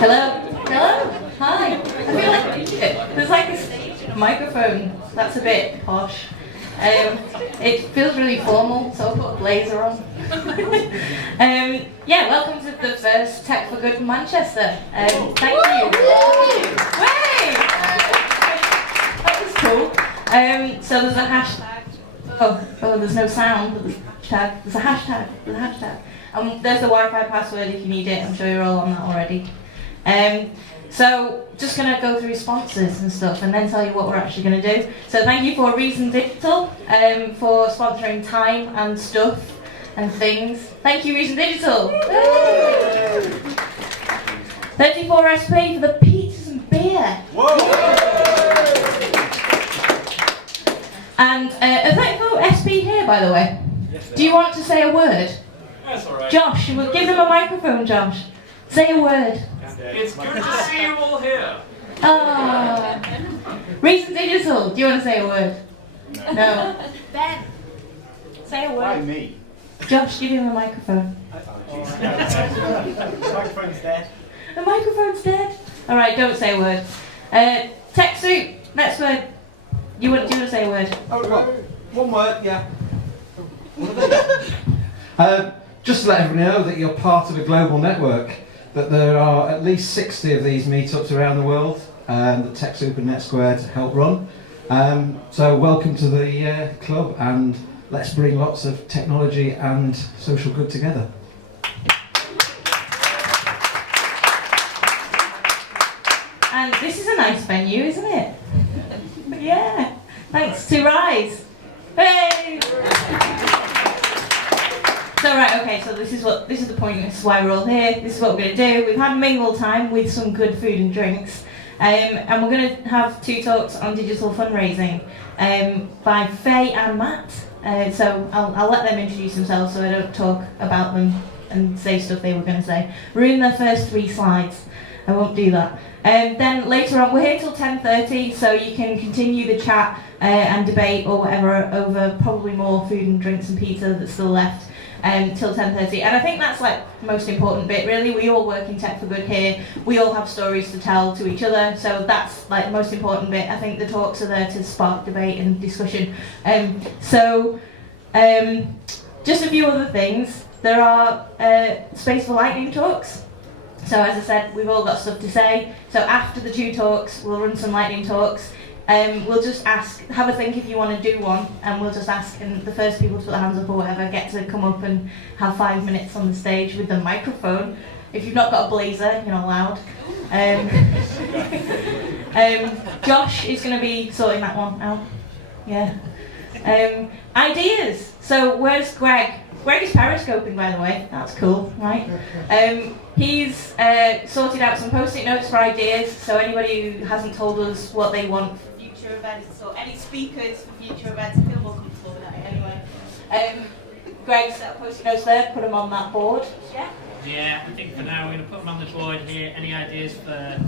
Hello? Hello? Hi. I feel like there's like a stage microphone. That's a bit posh. It feels really formal, so I'll put a blazer on. Yeah, welcome to the first Tech for Good in Manchester. Thank you. Way! That was cool. So there's a hashtag. Oh, there's no sound, but there's a hashtag. There's a hashtag. There's the Wi-Fi password if you need it. I'm sure you're all on that already. So just going to go through sponsors and stuff and then tell you what we're actually going to do. So thank you for Reason Digital for sponsoring time and stuff and things. Thank you, Reason Digital. 34SP for the pizzas and beer. And is that for SP here, by the way? Yes, do you want to say a word? That's all right. Josh, we'll give them a microphone, Josh. Say a word. It's good to see you all here. Reason Digital, do you want to say a word? No. Ben. Say a word. Why me? Josh, give him a microphone. The microphone's dead. The microphone's dead. Alright, don't say a word. TechSoup, next word. Do you want to say a word? Oh, well, one word, yeah. Just to let everyone know that you're part of a global network, that there are at least 60 of these meetups around the world that TechSoup and NetSquared help run. So welcome to the club, and let's bring lots of technology and social good together. And this is a nice venue, isn't it? Yeah. Thanks to Rise. Hey! So right, okay, so this is the point, this is why we're all here, this is what we're going to do. We've had a mingle time with some good food and drinks, and we're going to have 2 talks on digital fundraising by Faye and Matt. So I'll let them introduce themselves so I don't talk about them and say stuff they were going to say. We're in the first 3 slides, I won't do that. Then later on, we're here till 10:30, so you can continue the chat and debate or whatever over probably more food and drinks and pizza that's still left. Till 10:30, and I think that's like the most important bit really. We all work in Tech for Good here, we all have stories to tell to each other, so that's like the most important bit. I think the talks are there to spark debate and discussion. Just a few other things. There are space for lightning talks. So as I said, we've all got stuff to say, so after the 2 talks we'll run some lightning talks. We'll just ask, have a think if you want to do one, and we'll just ask, and the first people to put their hands up or whatever get to come up and have 5 minutes on the stage with the microphone. If you've not got a blazer, you're not allowed. Josh is going to be sorting that one out. Yeah. Ideas. So where's Greg? Greg is periscoping, by the way. That's cool, right? He's sorted out some post-it notes for ideas, so anybody who hasn't told us what they want for future events, or any speakers for future events, I feel more comfortable with that anyway. Greg set up post-it notes there, put them on that board. Yeah, I think for now we're going to put them on the board here. Any ideas for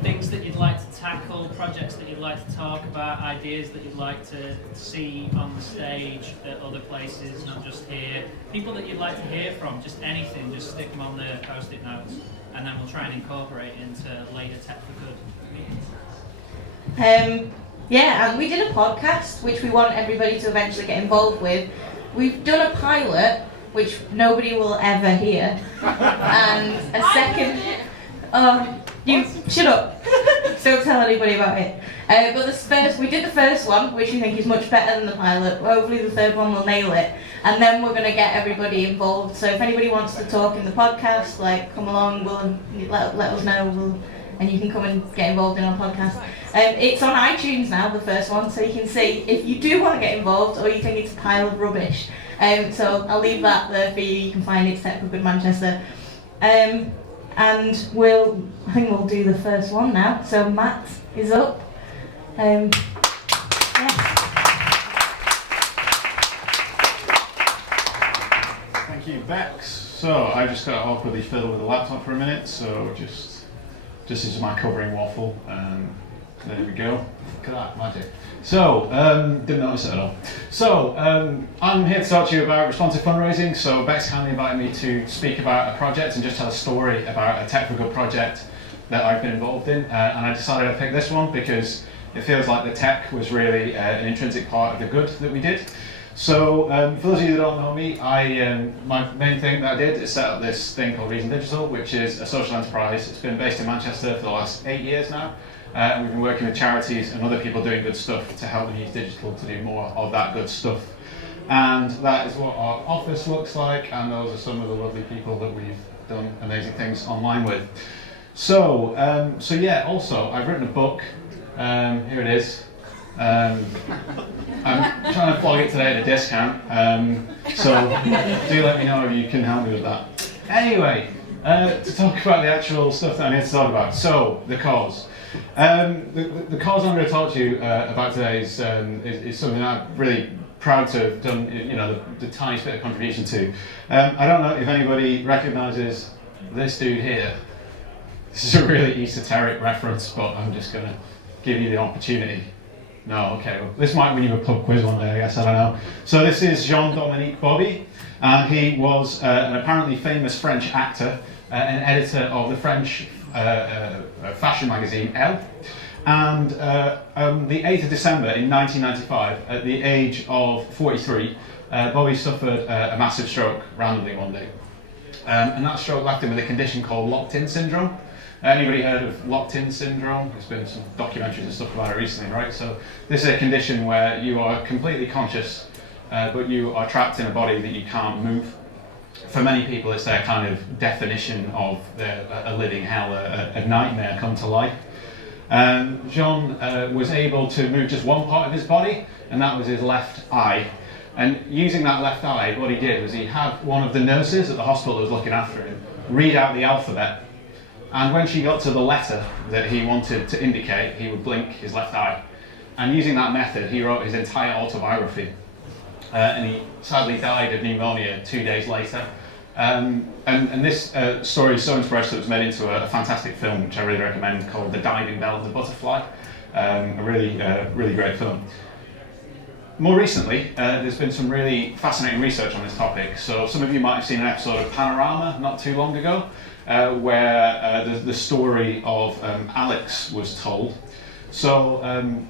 things that you'd like to tackle, projects that you'd like to talk about, ideas that you'd like to see on the stage at other places, not just here. People that you'd like to hear from, just anything, just stick them on the post-it notes, and then we'll try and incorporate into later Tech for Good meetings. Yeah, and we did a podcast, which we want everybody to eventually get involved with. We've done a pilot, which nobody will ever hear, and a second... You shut up. Don't tell anybody about it. But we did the first one, which we think is much better than the pilot. Hopefully the third one will nail it, and then we're going to get everybody involved. So if anybody wants to talk in the podcast, like come along, let us know, and you can come and get involved in our podcast. It's on iTunes now, the first one, so you can see if you do want to get involved or you think it's a pile of rubbish. So I'll leave that there for you. You can find it, Tech for Good Manchester. And I think we'll do the first one now. So Matt is up. Yeah. Thank you, Bex. So I just got awkwardly fiddle with the laptop for a minute, so just as my covering waffle. There we go. Look at that magic. So, didn't notice it at all. So, I'm here to talk to you about responsive fundraising. So, Bex kindly invited me to speak about a project and just tell a story about a Tech for Good project that I've been involved in, and I decided to pick this one because it feels like the tech was really an intrinsic part of the good that we did. So for those of you that don't know me, my main thing that I did is set up this thing called Reason Digital, which is a social enterprise. It's been based in Manchester for the last 8 years now, and we've been working with charities and other people doing good stuff to help them use digital to do more of that good stuff. And that is what our office looks like, and those are some of the lovely people that we've done amazing things online with. So, yeah, also I've written a book. Here it is. I'm trying to flog it today at a discount, so do let me know if you can help me with that. Anyway, to talk about the actual stuff that I need to talk about. So, the cause. The cause I'm going to talk to you about today is something I'm really proud to have done, you know, the tiniest bit of contribution to. I don't know if anybody recognises this dude here. This is a really esoteric reference, but I'm just going to give you the opportunity. No, okay, well, this might win you a pub quiz one day, I guess, I don't know. So this is Jean-Dominique Bobby, and he was an apparently famous French actor, and editor of the French fashion magazine Elle. And on the 8th of December in 1995, at the age of 43, Bobby suffered a massive stroke randomly one day. And that stroke left him with a condition called locked-in syndrome. Anybody heard of locked-in syndrome? There's been some documentaries and stuff about it recently, right? So this is a condition where you are completely conscious, but you are trapped in a body that you can't move. For many people, it's their kind of definition of a living hell, a nightmare come to life. Jean was able to move just one part of his body, and that was his left eye. And using that left eye, what he did was he had one of the nurses at the hospital that was looking after him read out the alphabet. And when she got to the letter that he wanted to indicate, he would blink his left eye. And using that method, he wrote his entire autobiography. And he sadly died of pneumonia 2 days later. And this story is so inspirational that it was made into a fantastic film, which I really recommend, called The Diving Bell of the Butterfly. A really great film. More recently, there's been some really fascinating research on this topic. So some of you might have seen an episode of Panorama not too long ago, where the story of Alex was told. So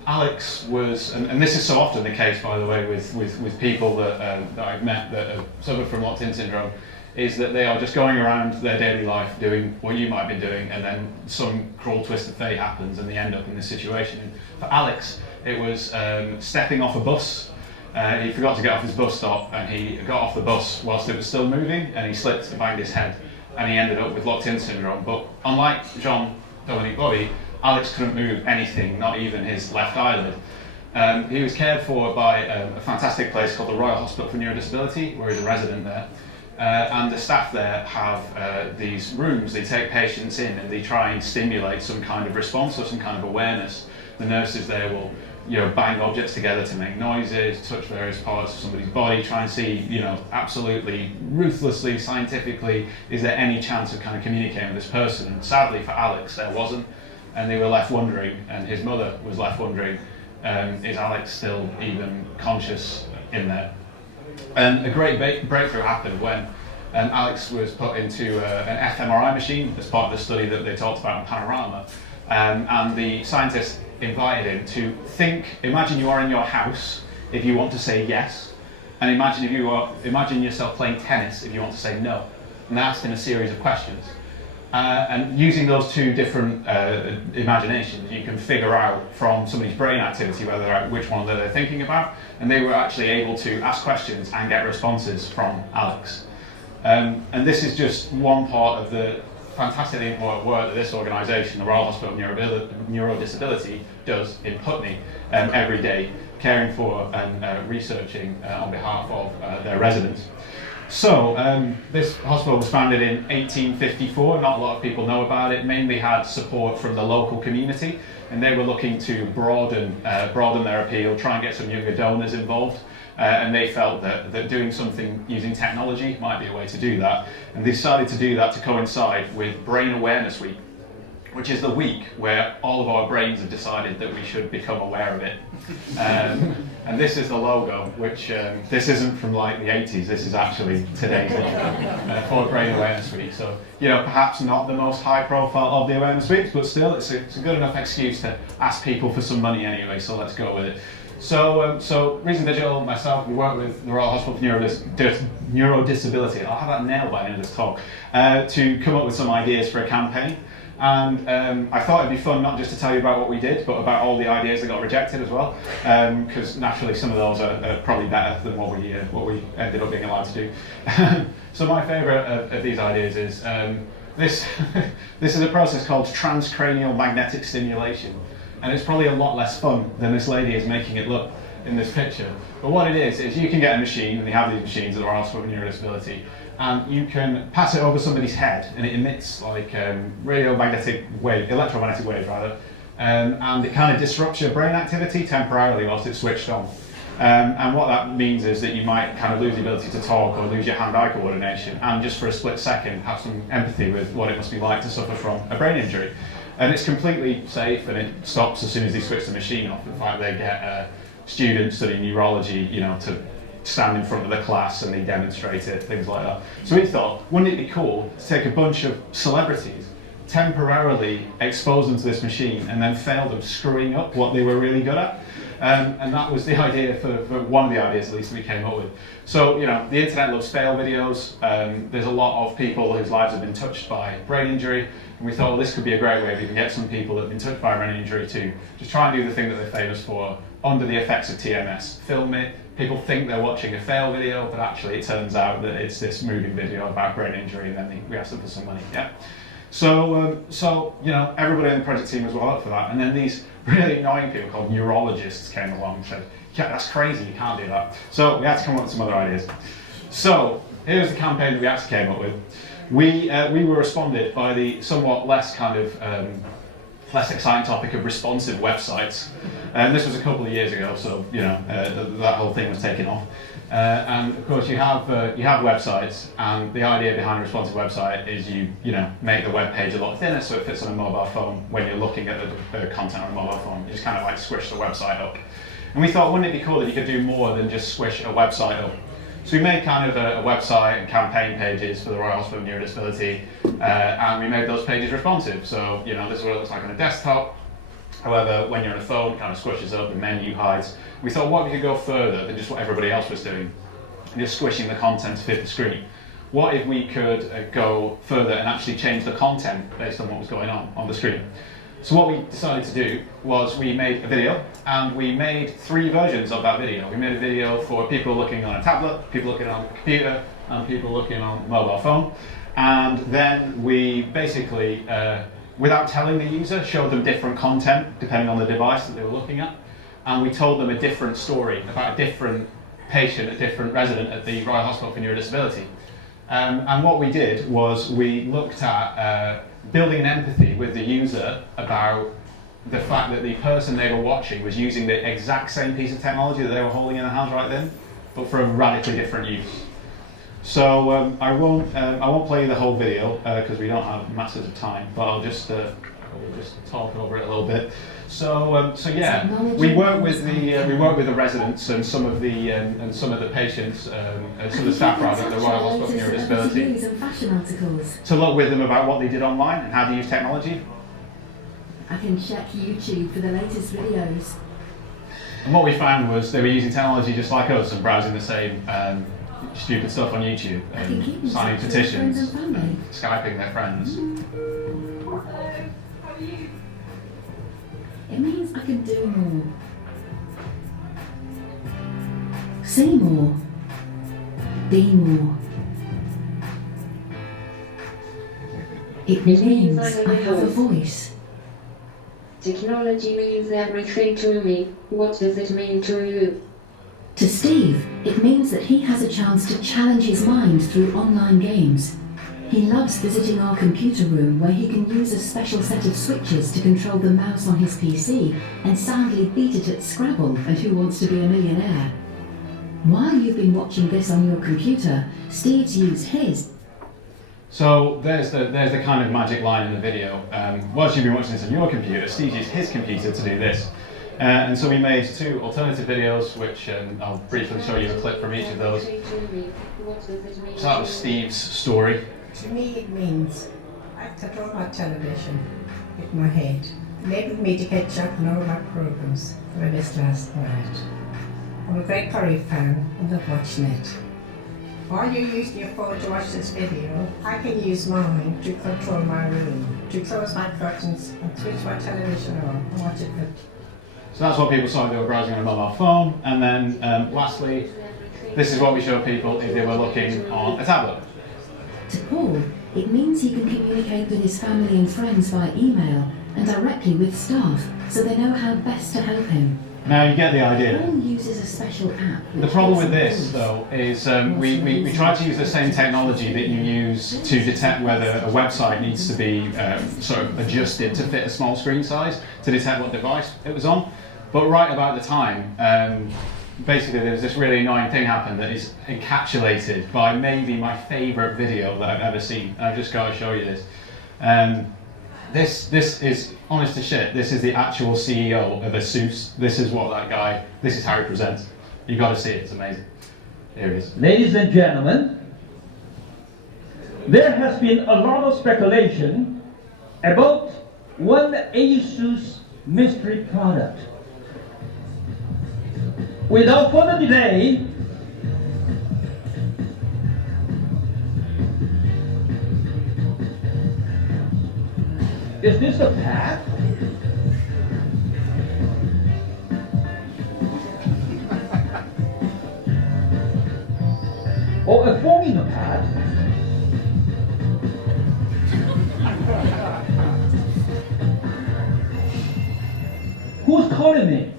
Alex was, and this is so often the case, by the way, with people that I've met that have suffered from locked-in syndrome, is that they are just going around their daily life doing what you might be doing, and then some cruel twist of fate happens and they end up in this situation. And for Alex, it was stepping off a bus. He forgot to get off his bus stop, and he got off the bus whilst it was still moving, and he slipped and banged his head, and he ended up with locked-in syndrome. But unlike Jean-Dominique Bobby, Alex couldn't move anything, not even his left eyelid. He was cared for by a fantastic place called the Royal Hospital for Neurodisability, where he's a resident there. And the staff there have these rooms. They take patients in and they try and stimulate some kind of response or some kind of awareness. The nurses there will, bang objects together to make noises, touch various parts of somebody's body, try and see, absolutely ruthlessly, scientifically, is there any chance of kind of communicating with this person? And sadly for Alex, there wasn't. And they were left wondering, and his mother was left wondering, is Alex still even conscious in there? And a great breakthrough happened when Alex was put into an fMRI machine as part of the study that they talked about in Panorama. And the scientists invited him to imagine you are in your house if you want to say yes, and imagine yourself playing tennis if you want to say no. And they asked him a series of questions. And using those two different imaginations, you can figure out from somebody's brain activity which one they're thinking about, and they were actually able to ask questions and get responses from Alex. And this is just one part of the fantastically important work that this organisation, the Royal Hospital of Neurodisability, does in Putney every day, caring for and researching on behalf of their residents. So, this hospital was founded in 1854. Not a lot of people know about it. Mainly had support from the local community, and they were looking to broaden their appeal, try and get some younger donors involved. And they felt that doing something using technology might be a way to do that. And they decided to do that to coincide with Brain Awareness Week, which is the week where all of our brains have decided that we should become aware of it. And this is the logo, which this isn't from like the 80s, this is actually today's logo for Brain Awareness Week. So, you know, perhaps not the most high profile of the Awareness Weeks, but still it's a good enough excuse to ask people for some money anyway, so let's go with it. So Reason Digital, myself, we work with the Royal Hospital for Neurodisability, I'll have that nailed by the end of this talk, to come up with some ideas for a campaign. And I thought it'd be fun not just to tell you about what we did, but about all the ideas that got rejected as well, because naturally some of those are probably better than what we ended up being allowed to do. So my favourite of these ideas is this. This is a process called transcranial magnetic stimulation, and it's probably a lot less fun than this lady is making it look in this picture. But what it is you can get a machine, and they have these machines at the Royal Hospital for Neurodisability, and you can pass it over somebody's head, and it emits like electromagnetic waves rather, and it kind of disrupts your brain activity temporarily whilst it's switched on. And what that means is that you might kind of lose the ability to talk or lose your hand-eye coordination, and just for a split second have some empathy with what it must be like to suffer from a brain injury. And it's completely safe, and it stops as soon as they switch the machine off. In fact, they get students studying neurology, you know, to stand in front of the class and they demonstrate it, things like that. So we thought, wouldn't it be cool to take a bunch of celebrities, temporarily expose them to this machine, and then fail them screwing up what they were really good at? And that was the idea for one of the ideas, at least, that we came up with. So, you know, the internet loves fail videos. There's a lot of people whose lives have been touched by brain injury, and we thought, well, this could be a great way if you can get some people that have been touched by brain injury to just try and do the thing that they're famous for under the effects of TMS. Film it. People think they're watching a fail video, but actually it turns out that it's this moving video about brain injury, and then we ask them for some money. Yeah. So you know, everybody in the project team was well up for that, and then these really annoying people called neurologists came along and said, yeah, that's crazy, you can't do that. So we had to come up with some other ideas. So here's the campaign that we actually came up with. We were responded by the somewhat less kind of less exciting topic of responsive websites. And this was a couple of years ago, so you know that whole thing was taken off. And of course, you have websites, and the idea behind a responsive website is you know make the web page a lot thinner so it fits on a mobile phone when you're looking at the content on a mobile phone. You just kind of like squish the website up. And we thought, wouldn't it be cool if you could do more than just squish a website up? So we made kind of a website and campaign pages for the Royal Hospital for Neurodisability, and we made those pages responsive. So, you know, this is what it looks like on a desktop. However, when you're on a phone, it kind of squishes up, the menu hides. We thought, what if we could go further than just what everybody else was doing, and just squishing the content to fit the screen? What if we could go further and actually change the content based on what was going on the screen? So what we decided to do was we made a video, and we made 3 versions of that video. We made a video for people looking on a tablet, people looking on a computer, and people looking on a mobile phone. And then we basically, without telling the user, showed them different content depending on the device that they were looking at. And we told them a different story about a different patient, a different resident at the Royal Hospital for Neurodisability. And what we did was we looked at building an empathy with the user about the fact that the person they were watching was using the exact same piece of technology that they were holding in their hands right then, but for a radically different use. So I won't play the whole video because we don't have masses of time, but I'll just talk over it a little bit. So yeah, we work with the residents and some of the patients, some of the staff rather at the Royal Hospital for Neurodisability to look with them about what they did online and how to use technology. I can check YouTube for the latest videos. And what we found was they were using technology just like us and browsing the same stupid stuff on YouTube, and signing petitions, and Skyping their friends. Hello, how are you? It means I can do more. Say more. Be more. It means I have a voice. Technology means everything to me. What does it mean to you? To Steve, it means that he has a chance to challenge his mind through online games. He loves visiting our computer room where he can use a special set of switches to control the mouse on his PC and soundly beat it at Scrabble and Who Wants to Be a Millionaire. While you've been watching this on your computer, Steve's used his So there's the kind of magic line in the video. Whilst you've been watching this on your computer, Steve used his computer to do this. And so we made 2 alternative videos, which I'll briefly show you a clip from each of those. So that was Steve's story. To me it means I control my television with my head, enabling me to catch up on all my programs that I missed last night. I'm a great Curry fan and love watching it. While you're using your phone to watch this video, I can use mine to control my room, to close my curtains and switch my television on and watch it with. So that's what people saw if they were browsing on a mobile phone. And then lastly, this is what we show people if they were looking on a tablet. To Paul, it means he can communicate with his family and friends via email and directly with staff, so they know how best to help him. Now you get the idea. Paul uses a special app. The problem with this, though, is we try to use the same technology that you use to detect whether a website needs to be sort of adjusted to fit a small screen size to detect what device it was on. But right about the time, basically there's this really annoying thing happened that is encapsulated by maybe my favourite video that I've ever seen. And I've just got to show you this. This is, honest as shit, this is the actual CEO of ASUS. This is what that guy, this is how he presents. You've got to see it, it's amazing. Here it is. Ladies and gentlemen, there has been a lot of speculation about one ASUS mystery product. Without further delay, is this a pad? Or a formula pad? Who's calling me?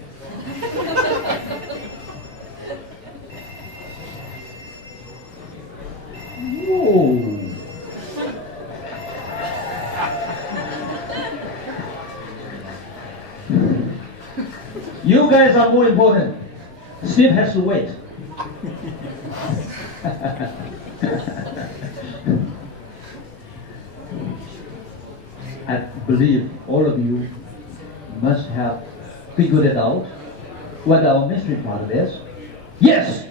Whoa. You guys are more important. Steve has to wait. I believe all of you must have figured it out what our mystery product is. Yes!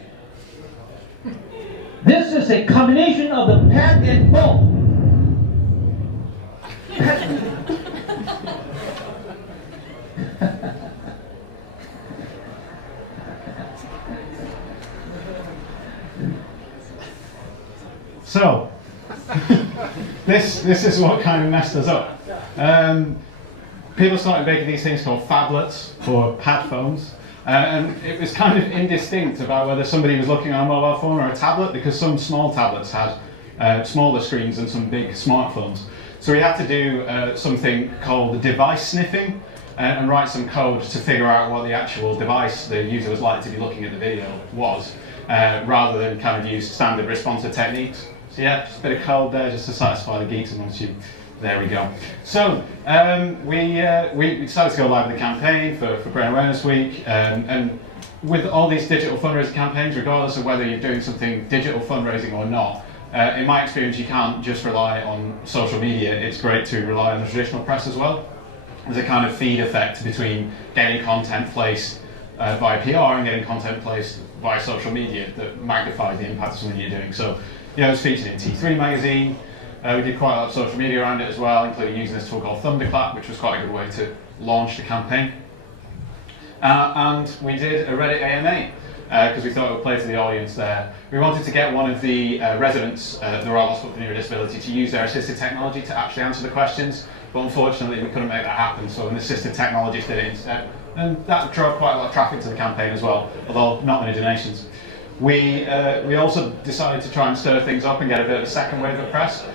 This is a combination of the pad and bone. So, this is what kind of messed us up. People started making these things called phablets or pad phones, and it was kind of indistinct about whether somebody was looking on a mobile phone or a tablet, because some small tablets had smaller screens than some big smartphones. So we had to do something called device sniffing and write some code to figure out what the actual device the user was likely to be looking at the video was, rather than kind of use standard responsive techniques. So yeah, just a bit of code there just to satisfy the geeks amongst you. There we go. So we decided to go live with the campaign for Brain Awareness Week, and with all these digital fundraising campaigns, regardless of whether you're doing something digital fundraising or not, in my experience, you can't just rely on social media. It's great to rely on the traditional press as well. There's a kind of feed effect between getting content placed via PR and getting content placed via social media that magnifies the impact of something you're doing. So, yeah, it was featured in T3 magazine. We did quite a lot of social media around it as well, including using this tool called Thunderclap, which was quite a good way to launch the campaign. And we did a Reddit AMA, because we thought it would play to the audience there. We wanted to get one of the residents, the Royal Hospital for Neurodisability, to use their assistive technology to actually answer the questions, but unfortunately we couldn't make that happen, so an assistive technologist did it instead. And that drove quite a lot of traffic to the campaign as well, although not many donations. We also decided to try and stir things up and get a bit of a second wave of press.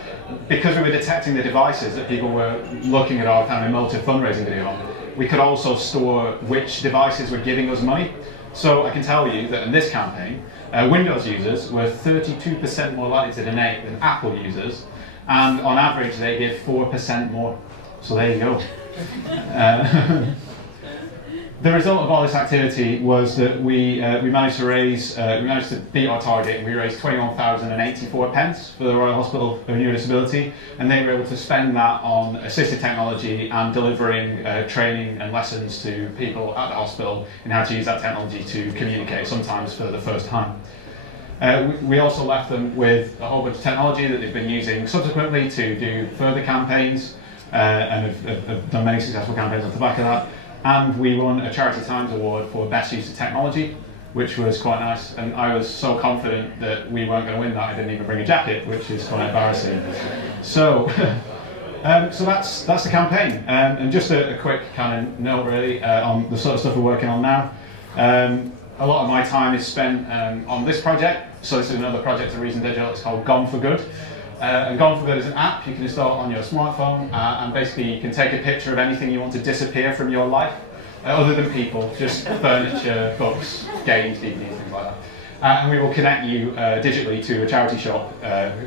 Because we were detecting the devices that people were looking at our kind of emotive fundraising video on, we could also store which devices were giving us money. So I can tell you that in this campaign, Windows users were 32% more likely to donate than Apple users, and on average they give 4% more. So there you go. the result of all this activity was that we managed to beat our target. We raised 21,084 pence for the Royal Hospital of Neurodisability, and they were able to spend that on assistive technology and delivering training and lessons to people at the hospital in how to use that technology to communicate, sometimes for the first time. We also left them with a whole bunch of technology that they've been using subsequently to do further campaigns, and have done many successful campaigns on the back of that. And we won a Charity Times Award for Best Use of Technology, which was quite nice. And I was so confident that we weren't going to win that, I didn't even bring a jacket, which is quite embarrassing. So, so that's the campaign. And just a quick kind of note, really, on the sort of stuff we're working on now. A lot of my time is spent on this project. So this is another project of Reason Digital. It's called Gone for Good. And Gone for Good is an app you can install on your smartphone, and basically you can take a picture of anything you want to disappear from your life, other than people, just furniture, books, games, DVDs, things like that. And we will connect you digitally to a charity shop,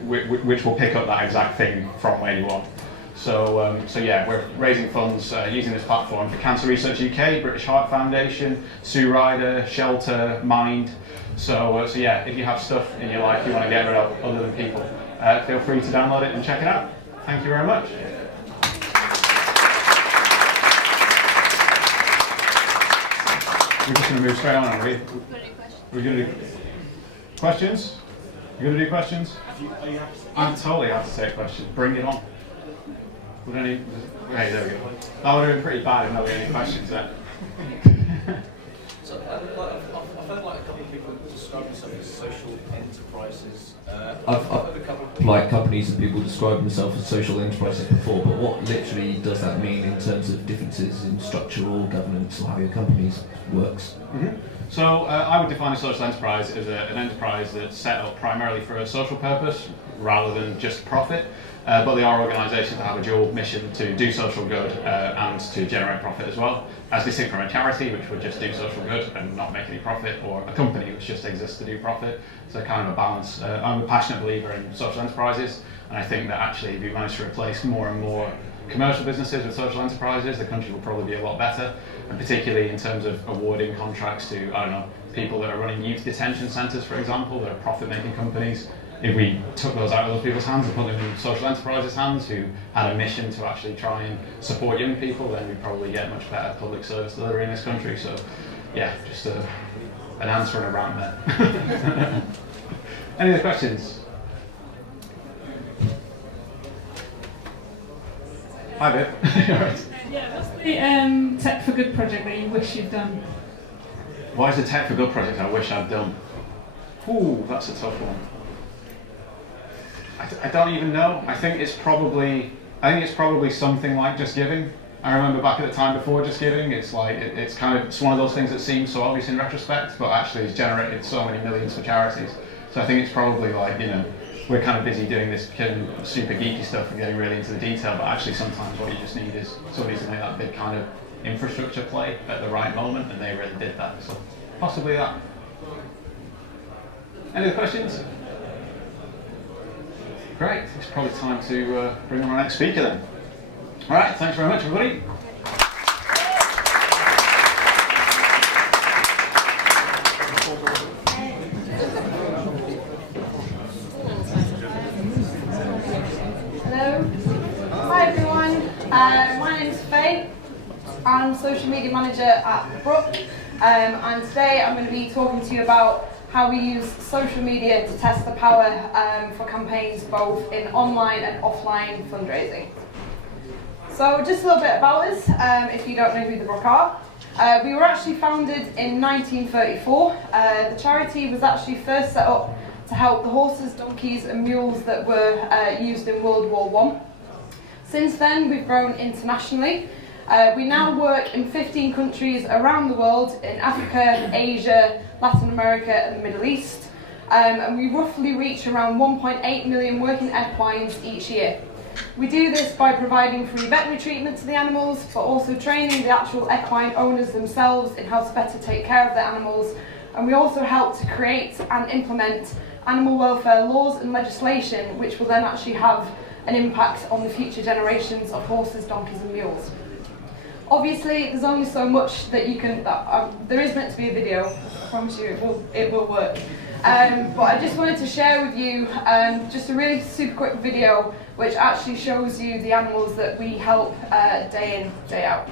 which will pick up that exact thing from where you are. So yeah, we're raising funds using this platform for Cancer Research UK, British Heart Foundation, Sue Ryder, Shelter, Mind. So yeah, if you have stuff in your life you want to get rid of other than people, feel free to download it and check it out. Thank you very much. We're just going to move straight on, are we? We're going to do questions? You're going to do questions? I'm totally happy to take questions. Bring it on. Okay, there we go. That would have been pretty bad if nobody had any questions there. So I've heard like a couple of people describe themselves as social enterprises. I've heard a couple of like companies and people describe themselves as social enterprises before, but what literally does that mean in terms of differences in structure or governance or how your companies works? Mm-hmm. So I would define a social enterprise as an enterprise that's set up primarily for a social purpose rather than just profit. But they are organisations that have a dual mission to do social good and to generate profit as well, as distinct from a charity which would just do social good and not make any profit, or a company which just exists to do profit. So kind of a balance. I'm a passionate believer in social enterprises, and I think that actually if we manage to replace more and more commercial businesses with social enterprises, the country will probably be a lot better, and particularly in terms of awarding contracts to, I don't know, people that are running youth detention centres, for example, that are profit-making companies. If we took those out of those people's hands and put them in social enterprises' hands who had a mission to actually try and support young people, then we'd probably get much better public service delivery in this country. So, yeah, just an answer and a rant there. Any other questions? Hi, Viv. Right. Yeah, what's the Tech for Good project that you wish you'd done? Why is the Tech for Good project I wish I'd done? Ooh, that's a tough one. I don't even know. I think it's probably something like Just Giving. I remember back at the time before Just Giving, it's like it's one of those things that seems so obvious in retrospect, but actually it's generated so many millions for charities. So I think it's probably like, you know, we're kind of busy doing this kind of super geeky stuff and getting really into the detail, but actually sometimes what you just need is somebody to make that big kind of infrastructure play at the right moment, and they really did that. So possibly that. Any other questions? Great, it's probably time to bring on our next speaker then. All right, thanks very much everybody. Hello. Hi everyone, my name is Faye. I'm social media manager at Brook, and today I'm going to be talking to you about how we use social media to test the power for campaigns both in online and offline fundraising. So just a little bit about us, if you don't know who the Brook are. We were actually founded in 1934. The charity was actually first set up to help the horses, donkeys and mules that were used in World War I. Since then we've grown internationally. We now work in 15 countries around the world, in Africa, Asia, Latin America and the Middle East, and we roughly reach around 1.8 million working equines each year. We do this by providing free veterinary treatment to the animals, but also training the actual equine owners themselves in how to better take care of their animals, and we also help to create and implement animal welfare laws and legislation which will then actually have an impact on the future generations of horses, donkeys and mules. Obviously, there's only so much that you can. There is meant to be a video. I promise you, it will work. But I just wanted to share with you just a really super quick video, which actually shows you the animals that we help day in, day out.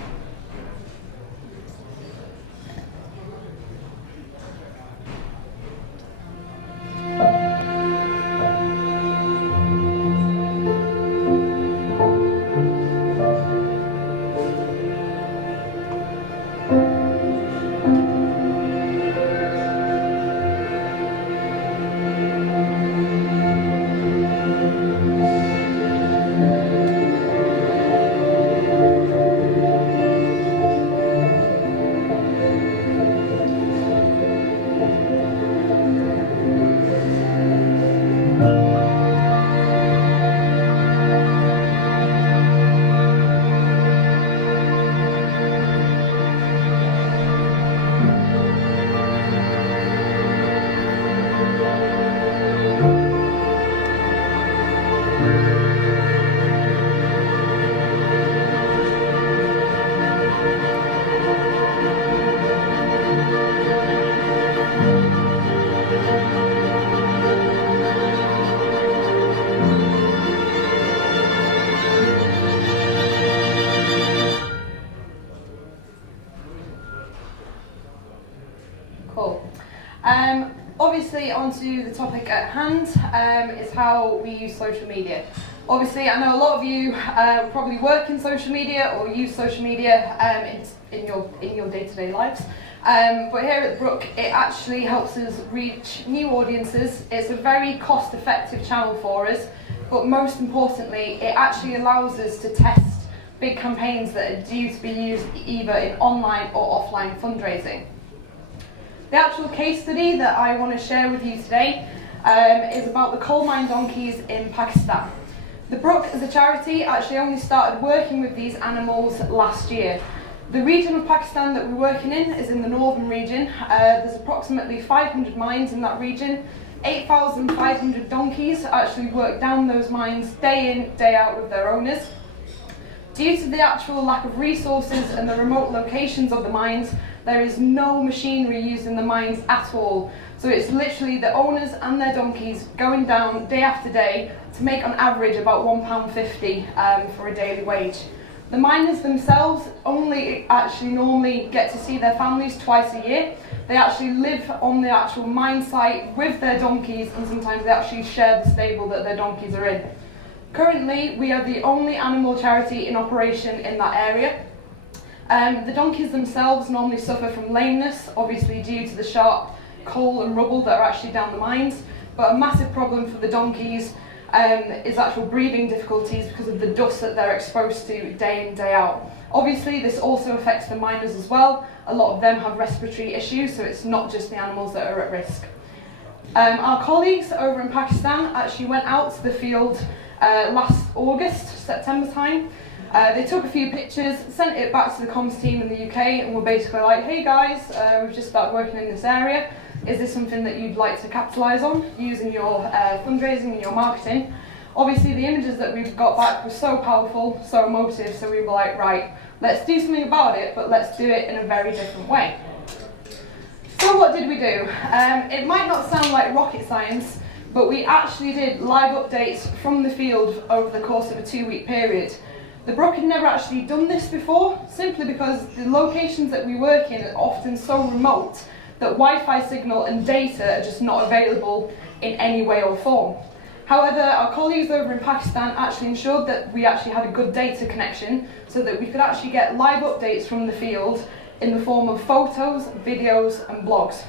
Cool. Obviously, onto the topic at hand is how we use social media. Obviously, I know a lot of you probably work in social media or use social media in your day-to-day lives. But here at Brook, it actually helps us reach new audiences. It's a very cost-effective channel for us, but most importantly, it actually allows us to test big campaigns that are due to be used either in online or offline fundraising. The actual case study that I want to share with you today is about the coal mine donkeys in Pakistan. The Brook, as a charity, actually only started working with these animals last year. The region of Pakistan that we're working in is in the northern region. There's approximately 500 mines in that region. 8,500 donkeys actually work down those mines day in, day out with their owners. Due to the actual lack of resources and the remote locations of the mines, there is no machinery used in the mines at all. So it's literally the owners and their donkeys going down day after day to make on average about £1.50 for a daily wage. The miners themselves only actually normally get to see their families twice a year. They actually live on the actual mine site with their donkeys, and sometimes they actually share the stable that their donkeys are in. Currently, we are the only animal charity in operation in that area. The donkeys themselves normally suffer from lameness, obviously due to the sharp coal and rubble that are actually down the mines, but a massive problem for the donkeys is actual breathing difficulties because of the dust that they're exposed to day in, day out. Obviously, this also affects the miners as well. A lot of them have respiratory issues, so it's not just the animals that are at risk. Our colleagues over in Pakistan actually went out to the field last August, September time. They took a few pictures, sent it back to the comms team in the UK, and were basically like, hey guys, we've just started working in this area. Is this something that you'd like to capitalise on using your fundraising and your marketing? Obviously, the images that we've got back were so powerful, so emotive, so we were like, right, let's do something about it, but let's do it in a very different way. So what did we do? It might not sound like rocket science, but we actually did live updates from the field over the course of a 2-week period. The Brook had never actually done this before, simply because the locations that we work in are often so remote that Wi-Fi signal and data are just not available in any way or form. However, our colleagues over in Pakistan actually ensured that we actually had a good data connection so that we could actually get live updates from the field in the form of photos, videos and blogs.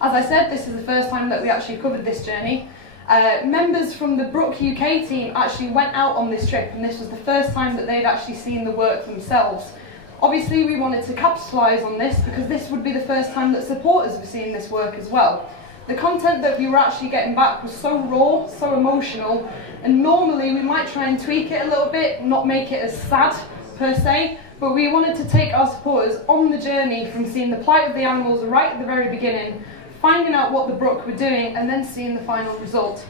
As I said, this is the first time that we actually covered this journey. Members from the Brook UK team actually went out on this trip, and this was the first time that they'd actually seen the work themselves. Obviously, we wanted to capitalise on this because this would be the first time that supporters were seeing this work as well. The content that we were actually getting back was so raw, so emotional, and normally we might try and tweak it a little bit, not make it as sad per se, but we wanted to take our supporters on the journey from seeing the plight of the animals right at the very beginning, finding out what the Brook were doing, and then seeing the final result.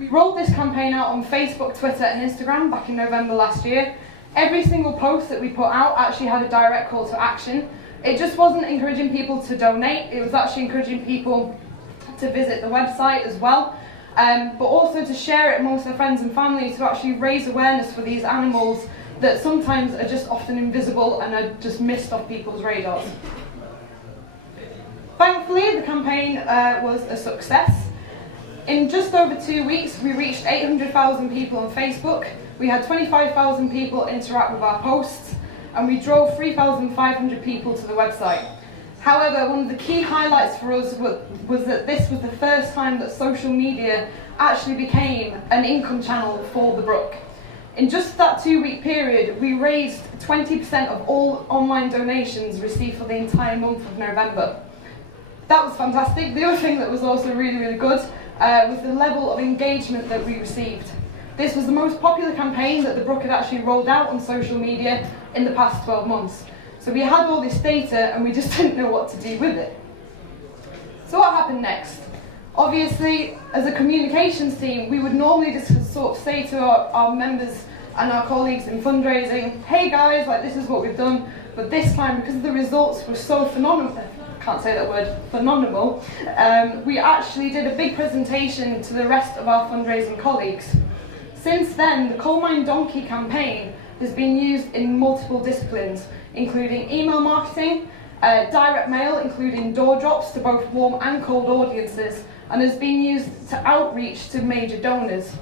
We rolled this campaign out on Facebook, Twitter and Instagram back in November last year. Every single post that we put out actually had a direct call to action. It just wasn't encouraging people to donate, it was actually encouraging people to visit the website as well, but also to share it amongst their friends and family to actually raise awareness for these animals that sometimes are just often invisible and are just missed off people's radars. Thankfully, the campaign was a success. In just over 2 weeks, we reached 800,000 people on Facebook, we had 25,000 people interact with our posts, and we drove 3,500 people to the website. However, one of the key highlights for us was that this was the first time that social media actually became an income channel for the Brook. In just that 2-week period, we raised 20% of all online donations received for the entire month of November. That was fantastic. The other thing that was also really, really good was the level of engagement that we received. This was the most popular campaign that the Brook had actually rolled out on social media in the past 12 months. So we had all this data and we just didn't know what to do with it. So what happened next? Obviously, as a communications team, we would normally just sort of say to our members and our colleagues in fundraising, hey guys, like this is what we've done, but this time, because the results were so phenomenal, can't say that word, phenomenal, we actually did a big presentation to the rest of our fundraising colleagues. Since then, the Coal Mine Donkey campaign has been used in multiple disciplines, including email marketing, direct mail, including door drops to both warm and cold audiences, and has been used to outreach to major donors.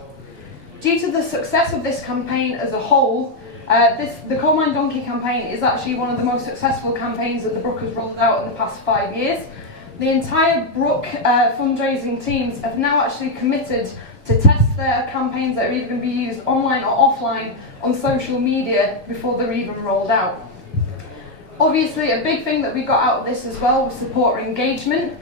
Due to the success of this campaign as a whole, the Coal Mine Donkey campaign is actually one of the most successful campaigns that the Brook has rolled out in the past 5 years. The entire Brook fundraising teams have now actually committed to test their campaigns that are either going to be used online or offline on social media before they're even rolled out. Obviously, a big thing that we got out of this as well was support engagement.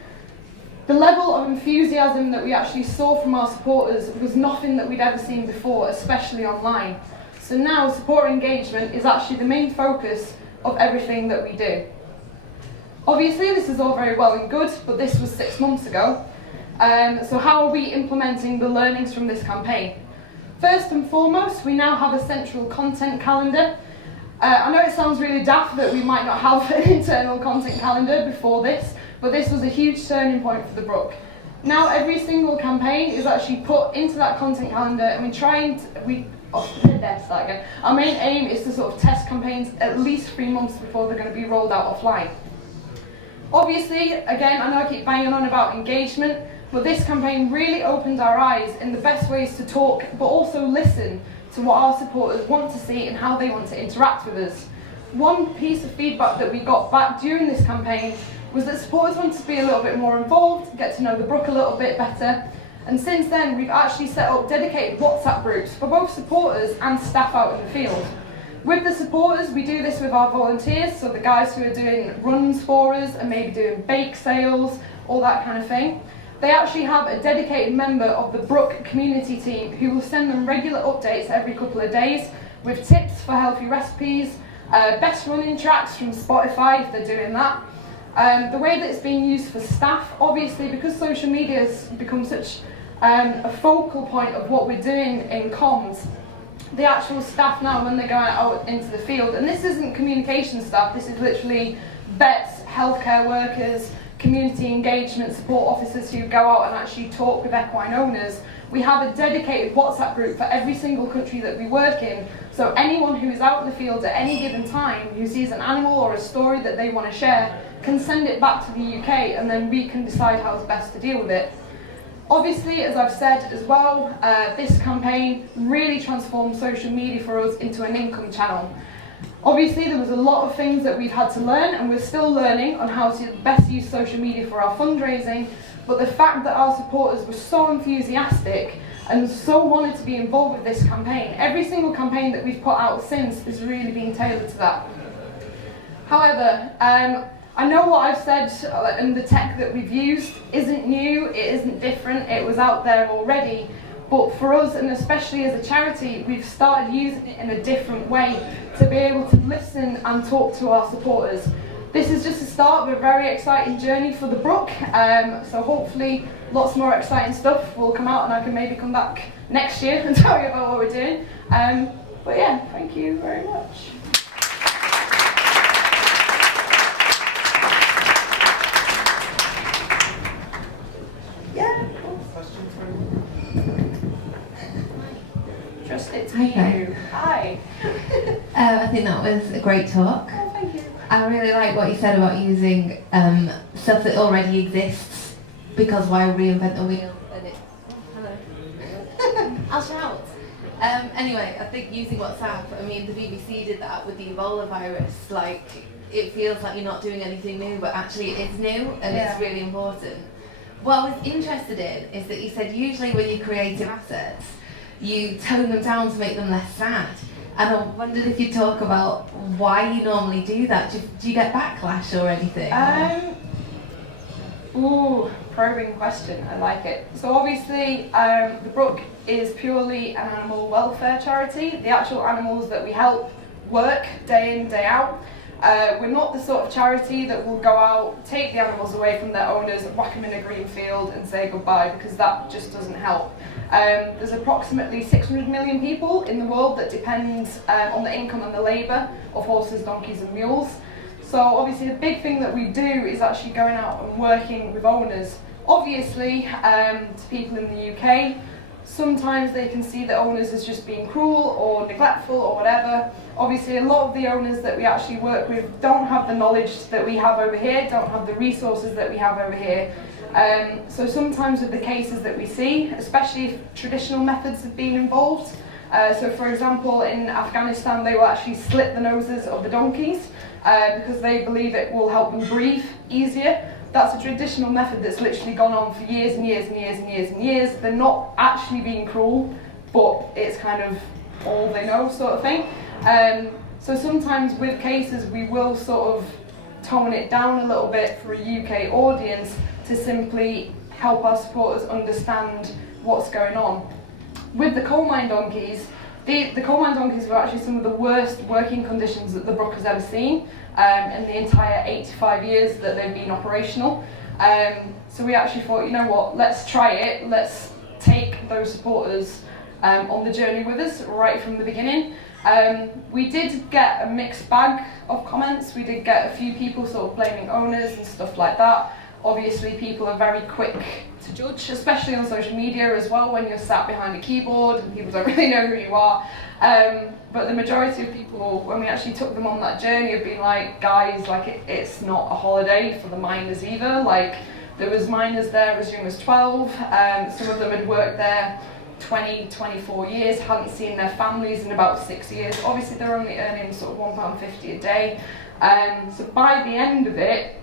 The level of enthusiasm that we actually saw from our supporters was nothing that we'd ever seen before, especially online. So now support engagement is actually the main focus of everything that we do. Obviously, this is all very well and good, but this was 6 months ago. So how are we implementing the learnings from this campaign? First and foremost, we now have a central content calendar. I know it sounds really daft that we might not have an internal content calendar before this, but this was a huge turning point for the Brook. Now every single campaign is actually put into that content calendar, and our main aim is to sort of test campaigns at least 3 months before they're going to be rolled out offline. Obviously, again, I know I keep banging on about engagement, but this campaign really opened our eyes in the best ways to talk, but also listen to what our supporters want to see and how they want to interact with us. One piece of feedback that we got back during this campaign was that supporters wanted to be a little bit more involved, get to know the Brook a little bit better, and since then we've actually set up dedicated WhatsApp groups for both supporters and staff out in the field. With the supporters, we do this with our volunteers, so the guys who are doing runs for us and maybe doing bake sales, all that kind of thing. They actually have a dedicated member of the Brook community team who will send them regular updates every couple of days with tips for healthy recipes, best running tracks from Spotify if they're doing that. The way that it's being used for staff, obviously because social media has become such a focal point of what we're doing in comms, the actual staff now when they're going out into the field, and this isn't communication staff, this is literally vets, healthcare workers, community engagement support officers who go out and actually talk with equine owners. We have a dedicated WhatsApp group for every single country that we work in, so anyone who is out in the field at any given time who sees an animal or a story that they want to share can send it back to the UK, and then we can decide how it's best to deal with it. Obviously, as I've said as well, this campaign really transformed social media for us into an income channel. Obviously, there was a lot of things that we've had to learn, and we're still learning on how to best use social media for our fundraising, but the fact that our supporters were so enthusiastic and so wanted to be involved with this campaign, every single campaign that we've put out since has really been tailored to that. However, I know what I've said and the tech that we've used isn't new, it isn't different, it was out there already, but for us, and especially as a charity, we've started using it in a different way to be able to listen and talk to our supporters. This is just a start of a very exciting journey for the Brook, so hopefully lots more exciting stuff will come out and I can maybe come back next year and tell you about what we're doing. But yeah, thank you very much. Yeah. Trust it to you. Hi. I think that was a great talk. Oh, thank you. I really like what you said about using stuff that already exists, because why reinvent the wheel? And it's hello. I'll shout. Anyway, I think using WhatsApp, I mean, the BBC did that with the Ebola virus. Like, it feels like you're not doing anything new, but actually it is new, and it's really important. What I was interested in is that you said usually when you creative assets, you tone them down to make them less sad. And I wondered if you talk about why you normally do that. Do you get backlash or anything? Ooh, probing question. I like it. So obviously, the Brook is purely an animal welfare charity. The actual animals that we help work day in, day out. We're not the sort of charity that will go out, take the animals away from their owners, whack them in a green field and say goodbye, because that just doesn't help. There's approximately 600 million people in the world that depend on the income and the labour of horses, donkeys and mules. So obviously a big thing that we do is actually going out and working with owners. Obviously, to people in the UK, sometimes they can see the owners as just being cruel or neglectful or whatever. Obviously a lot of the owners that we actually work with don't have the knowledge that we have over here, don't have the resources that we have over here. So sometimes with the cases that we see, especially if traditional methods have been involved, so for example in Afghanistan they will actually slit the noses of the donkeys because they believe it will help them breathe easier. That's a traditional method that's literally gone on for years and years and years and years and years. They're not actually being cruel, but it's kind of all they know sort of thing. So sometimes with cases we will sort of tone it down a little bit for a UK audience to simply help our supporters understand what's going on. With the coal mine donkeys, the coal mine donkeys were actually some of the worst working conditions that the Brook has ever seen in the entire 85 years that they've been operational. So we actually thought, you know what, let's try it, let's take those supporters on the journey with us right from the beginning. We did get a mixed bag of comments. We did get a few people sort of blaming owners and stuff like that. Obviously people are very quick to judge, especially on social media as well, when you're sat behind a keyboard and people don't really know who you are. But the majority of people, when we actually took them on that journey, have been like, guys, like it's not a holiday for the miners either. Like there was miners there as young as 12, some of them had worked there 20, 24 years, hadn't seen their families in about 6 years. Obviously they're only earning sort of £1.50 a day. So by the end of it,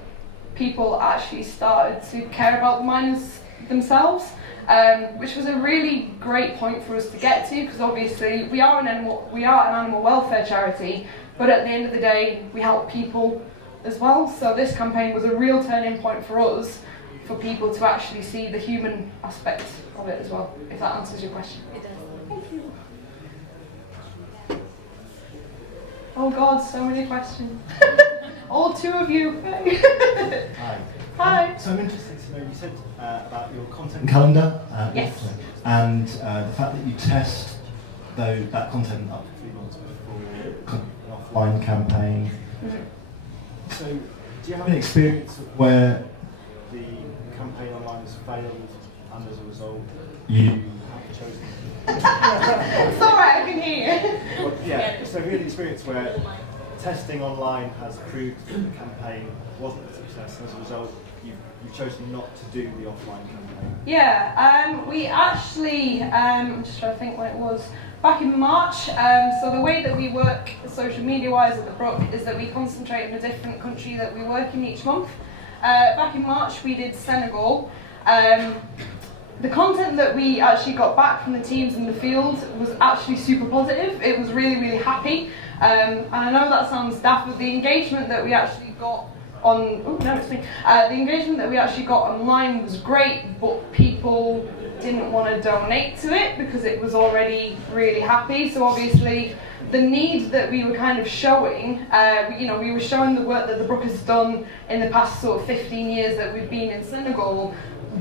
people actually started to care about the miners themselves, which was a really great point for us to get to, because obviously we are an animal welfare charity, but at the end of the day we help people as well. So this campaign was a real turning point for us, for people to actually see the human aspect of it as well, if that answers your question. It does. Thank you. Oh God, so many questions. All two of you. Hi. Hi. So I'm interested to know, you said about your content calendar. Yes. And the fact that you test that content up to 3 months before an offline campaign. Mm-hmm. So do you have any experience of where the campaign online has failed and as a result you have chosen? It's alright, I can hear you. Well, yeah, so have you had experience where testing online has proved that the campaign wasn't a success, and as a result you've chosen not to do the offline campaign? Yeah, we actually, I'm just trying to think when it was, back in March. So the way that we work social media wise at the Brook is that we concentrate on a different country that we work in each month. Back in March we did Senegal. The content that we actually got back from the teams in the field was actually super positive. It was really, really happy. And I know that sounds daft, but the engagement that we actually got on, the engagement that we actually got online was great, but people didn't want to donate to it because it was already really happy. So obviously the need that we were kind of showing, we were showing the work that the Brook has done in the past sort of 15 years that we've been in Senegal,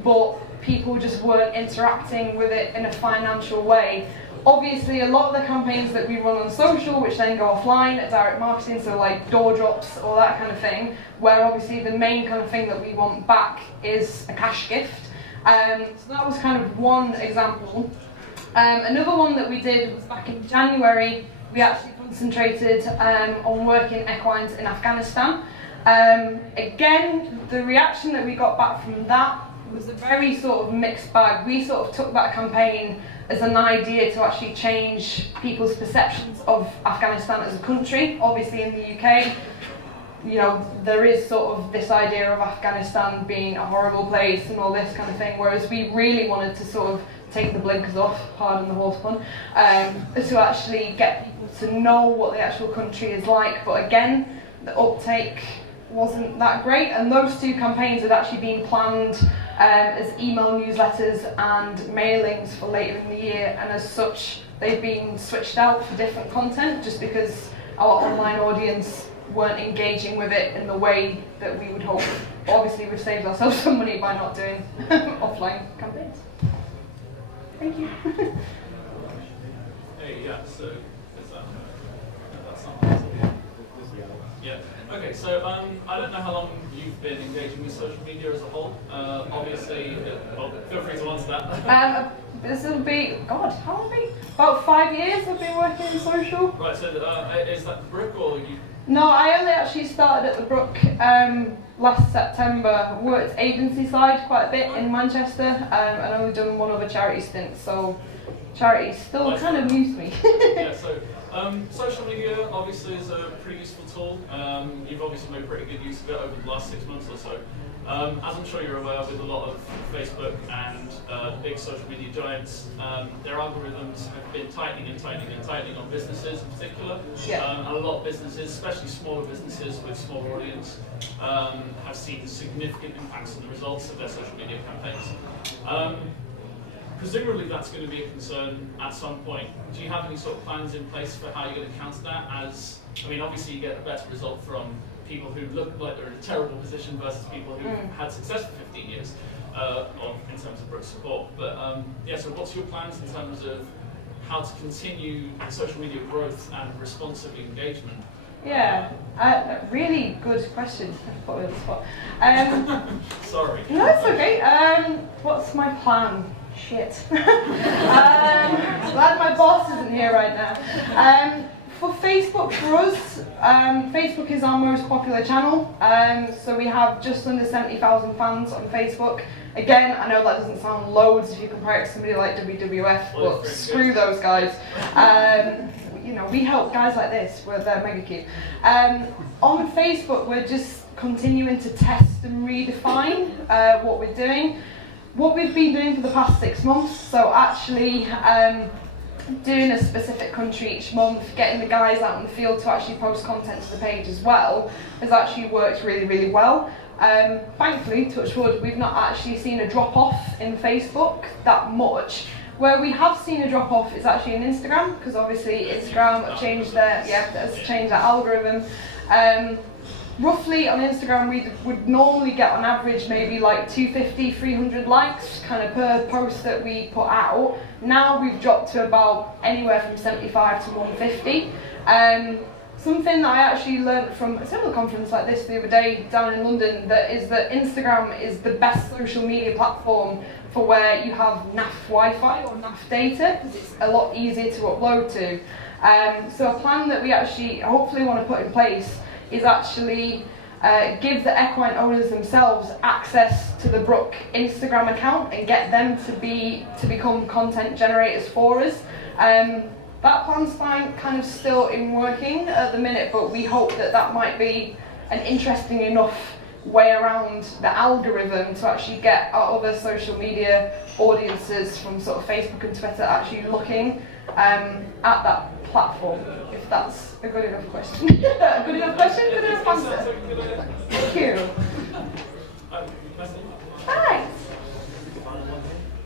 but people just weren't interacting with it in a financial way. Obviously, a lot of the campaigns that we run on social, which then go offline, direct marketing, so like door drops, all that kind of thing, where obviously the main kind of thing that we want back is a cash gift. So that was kind of one example. Another one that we did was back in January. We actually concentrated on working equines in Afghanistan. Again, the reaction that we got back from that was a very sort of mixed bag. We sort of took that campaign as an idea to actually change people's perceptions of Afghanistan as a country. Obviously in the UK, you know, there is sort of this idea of Afghanistan being a horrible place and all this kind of thing, whereas we really wanted to sort of take the blinkers off, pardon the horse pun, to actually get people to know what the actual country is like. But again, the uptake wasn't that great, and those two campaigns had actually been planned as email newsletters and mailings for later in the year, and as such they've been switched out for different content just because our online audience weren't engaging with it in the way that we would hope. Obviously we've saved ourselves some money by not doing offline campaigns. Thank you. Hey, yeah, so is that something? Yeah. Okay, so I don't know how long you've been engaging with social media as a whole. Obviously, well, feel free to answer that. This will be, God, how long have it been? About 5 years I've been working in social. Right, so is that Brook or you? No, I only actually started at the Brook last September. Worked agency side quite a bit in Manchester, and I've only done one other charity stint, so charity's still kind of new to me. Yeah, so social media obviously is a pretty useful tool. You've obviously made pretty good use of it over the last 6 months or so. As I'm sure you're aware, with a lot of Facebook and big social media giants, their algorithms have been tightening on businesses in particular. Yeah. And a lot of businesses, especially smaller businesses with small audience, have seen significant impacts on the results of their social media campaigns. Presumably that's going to be a concern at some point. Do you have any sort of plans in place for how you're going to counter that? As, I mean, obviously you get a better result from people who look like they're in a terrible position versus people who had success for 15 years in terms of Brook's support. But yeah, so what's your plans in terms of how to continue social media growth and responsive engagement? Yeah, really good question. I put me on the spot. Sorry. No, it's okay. What's my plan? Shit. Glad my boss isn't here right now. For Facebook, for us, Facebook is our most popular channel. So we have just under 70,000 fans on Facebook. Again, I know that doesn't sound loads if you compare it to somebody like WWF, but screw those guys. You know, we help guys like this, they're mega cute. On Facebook, we're just continuing to test and redefine what we're doing. What we've been doing for the past 6 months, so actually doing a specific country each month, getting the guys out in the field to actually post content to the page as well, has actually worked really, really well. Thankfully, touch wood, we've not actually seen a drop-off in Facebook that much. Where we have seen a drop-off is actually in Instagram, because obviously Instagram have changed their algorithm. Roughly on Instagram we would normally get on average maybe like 250, 300 likes kind of per post that we put out. Now we've dropped to about anywhere from 75 to 150. Something that I actually learned from a similar conference like this the other day down in London, that Instagram is the best social media platform for where you have NAF Wi-Fi or NAF data, because it's a lot easier to upload to. So a plan that we actually hopefully want to put in place is actually give the equine owners themselves access to the Brook Instagram account and get them to become content generators for us. That plan's kind of still in working at the minute, but we hope that that might be an interesting enough way around the algorithm to actually get our other social media audiences from sort of Facebook and Twitter actually looking at that platform, if that's a good enough question. Good enough question? Good enough answer? Thank you. Hi.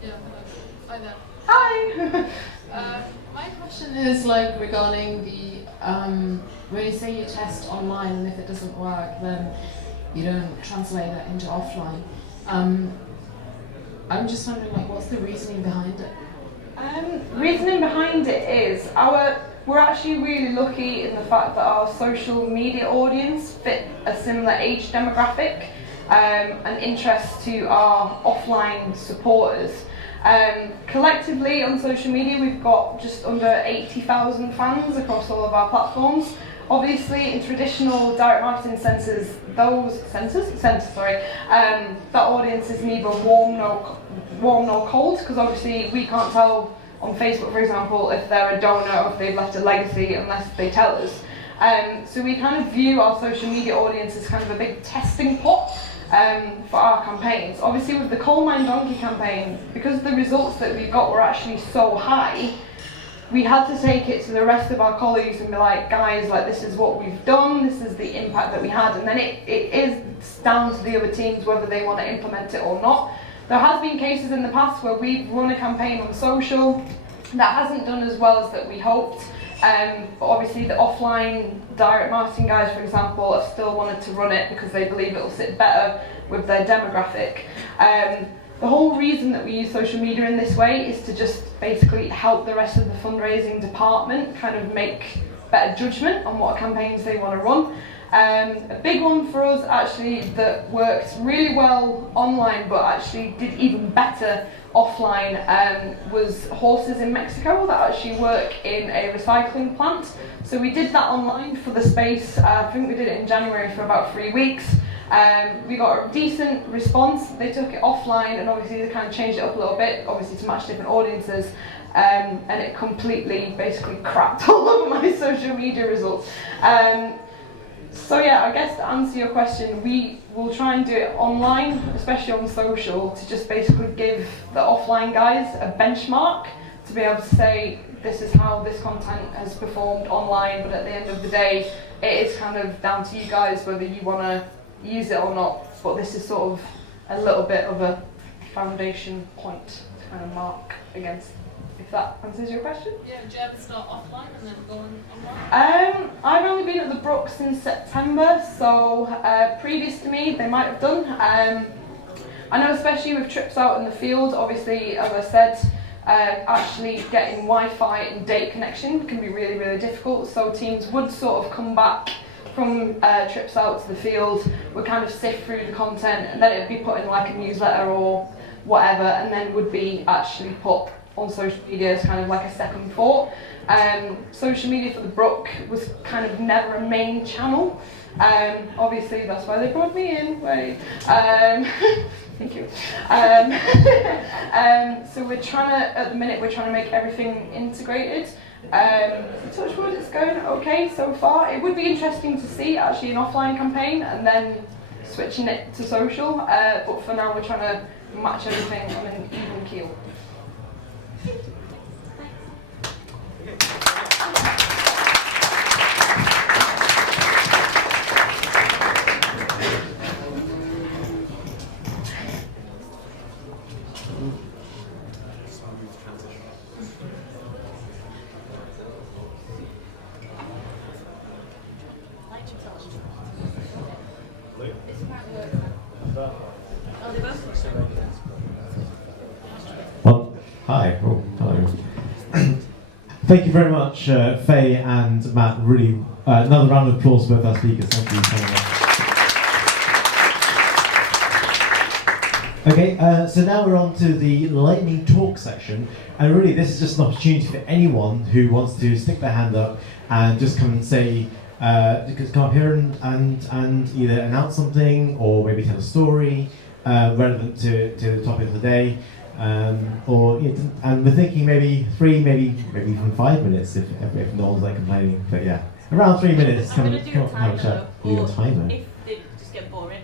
Yeah, hi there. Hi. My question is like regarding the when you say you test online and if it doesn't work, then you don't translate that into offline. I'm just wondering, like, what's the reasoning behind it? Reasoning behind it is we're actually really lucky in the fact that our social media audience fit a similar age demographic and interest to our offline supporters. Collectively on social media we've got just under 80,000 fans across all of our platforms. Obviously in traditional direct marketing centres, that audience is neither warm nor cold, because obviously we can't tell on Facebook, for example, if they're a donor or if they've left a legacy unless they tell us. So we kind of view our social media audience as kind of a big testing pot for our campaigns. Obviously with the Coal Mine Donkey campaign, because the results that we got were actually so high, we had to take it to the rest of our colleagues and be like, guys, like this is what we've done, this is the impact that we had, and then it is down to the other teams whether they want to implement it or not. There has been cases in the past where we've run a campaign on social that hasn't done as well as that we hoped, but obviously the offline direct marketing guys, for example, have still wanted to run it because they believe it will sit better with their demographic. The whole reason that we use social media in this way is to just basically help the rest of the fundraising department kind of make better judgment on what campaigns they want to run. A big one for us actually that worked really well online but actually did even better offline was horses in Mexico that actually work in a recycling plant. So we did that online for the space, I think we did it in January for about 3 weeks. We got a decent response. They took it offline and obviously they kind of changed it up a little bit, obviously to match different audiences, and it completely basically crapped all over my social media results. So yeah, I guess to answer your question, we will try and do it online, especially on social, to just basically give the offline guys a benchmark to be able to say this is how this content has performed online, but at the end of the day it is kind of down to you guys whether you want to use it or not, but this is sort of a little bit of a foundation point to kind of mark against, if that answers your question. Yeah, do you ever start offline and then go online? I've only been at the Brook since September, so previous to me they might have done. I know especially with trips out in the field, obviously as I said, actually getting Wi-Fi and data connection can be really, really difficult, so teams would sort of come back from trips out to the field, would kind of sift through the content and then it would be put in like a newsletter or whatever, and then would be actually put on social media as kind of like a second thought. Social media for the Brook was kind of never a main channel. Obviously that's why they brought me in. Thank you. So we're trying to, at the minute, we're trying to make everything integrated. Touch wood, it's going okay so far. It would be interesting to see actually an offline campaign and then switching it to social, but for now we're trying to match everything on an even keel. Well, hi. Oh, hello. Thank you very much, Faye and Matt. Really, another round of applause for both our speakers. Thank you so much. Okay, so now we're on to the Lightning Talks section, and really this is just an opportunity for anyone who wants to stick their hand up and just come and say, just come up here and either announce something or maybe tell a story relevant to the topic of the day. And we're thinking maybe 3, maybe even 5 minutes if no one's like complaining. But yeah, around 3 minutes. Come up and have a chat. You a timer? If they just get boring.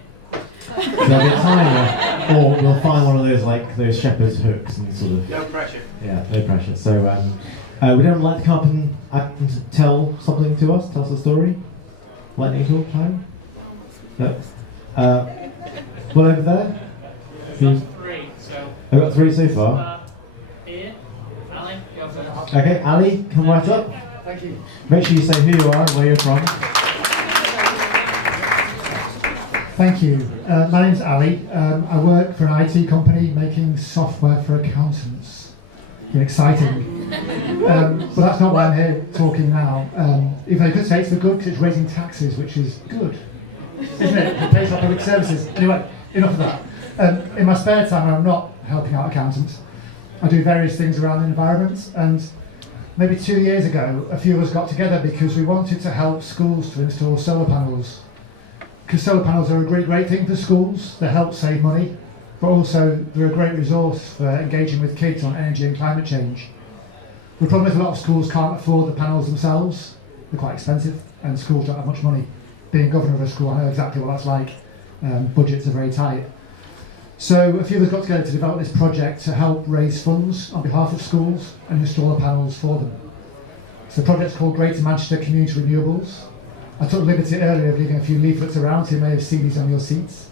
There'll be a timer, or we'll find one of those shepherd's hooks and sort of. No pressure. Yeah, no pressure. So would anyone like to come up and tell something to us? Tell us a story. Lightning talk time. No. One over there. I've got 3 so far. Here, Ali, you're first. Okay, Ali, come right up. Thank you. Make sure you say who you are and where you're from. Thank you. My name's Ali. I work for an IT company making software for accountants. You're exciting. But that's not why I'm here talking now. Even though you could say it's for good because it's raising taxes, which is good, isn't it? It pays for public services. Anyway, enough of that. In my spare time, when I'm not helping out accountants, I do various things around the environment, and maybe 2 years ago, a few of us got together because we wanted to help schools to install solar panels. Because solar panels are a great thing for schools. They help save money, but also they're a great resource for engaging with kids on energy and climate change. The problem is a lot of schools can't afford the panels themselves. They're quite expensive, and schools don't have much money. Being governor of a school, I know exactly what that's like. Budgets are very tight. So a few of us got together to develop this project to help raise funds on behalf of schools and install the panels for them. So the project's called Greater Manchester Community Renewables. I took the liberty earlier of leaving a few leaflets around, so you may have seen these on your seats.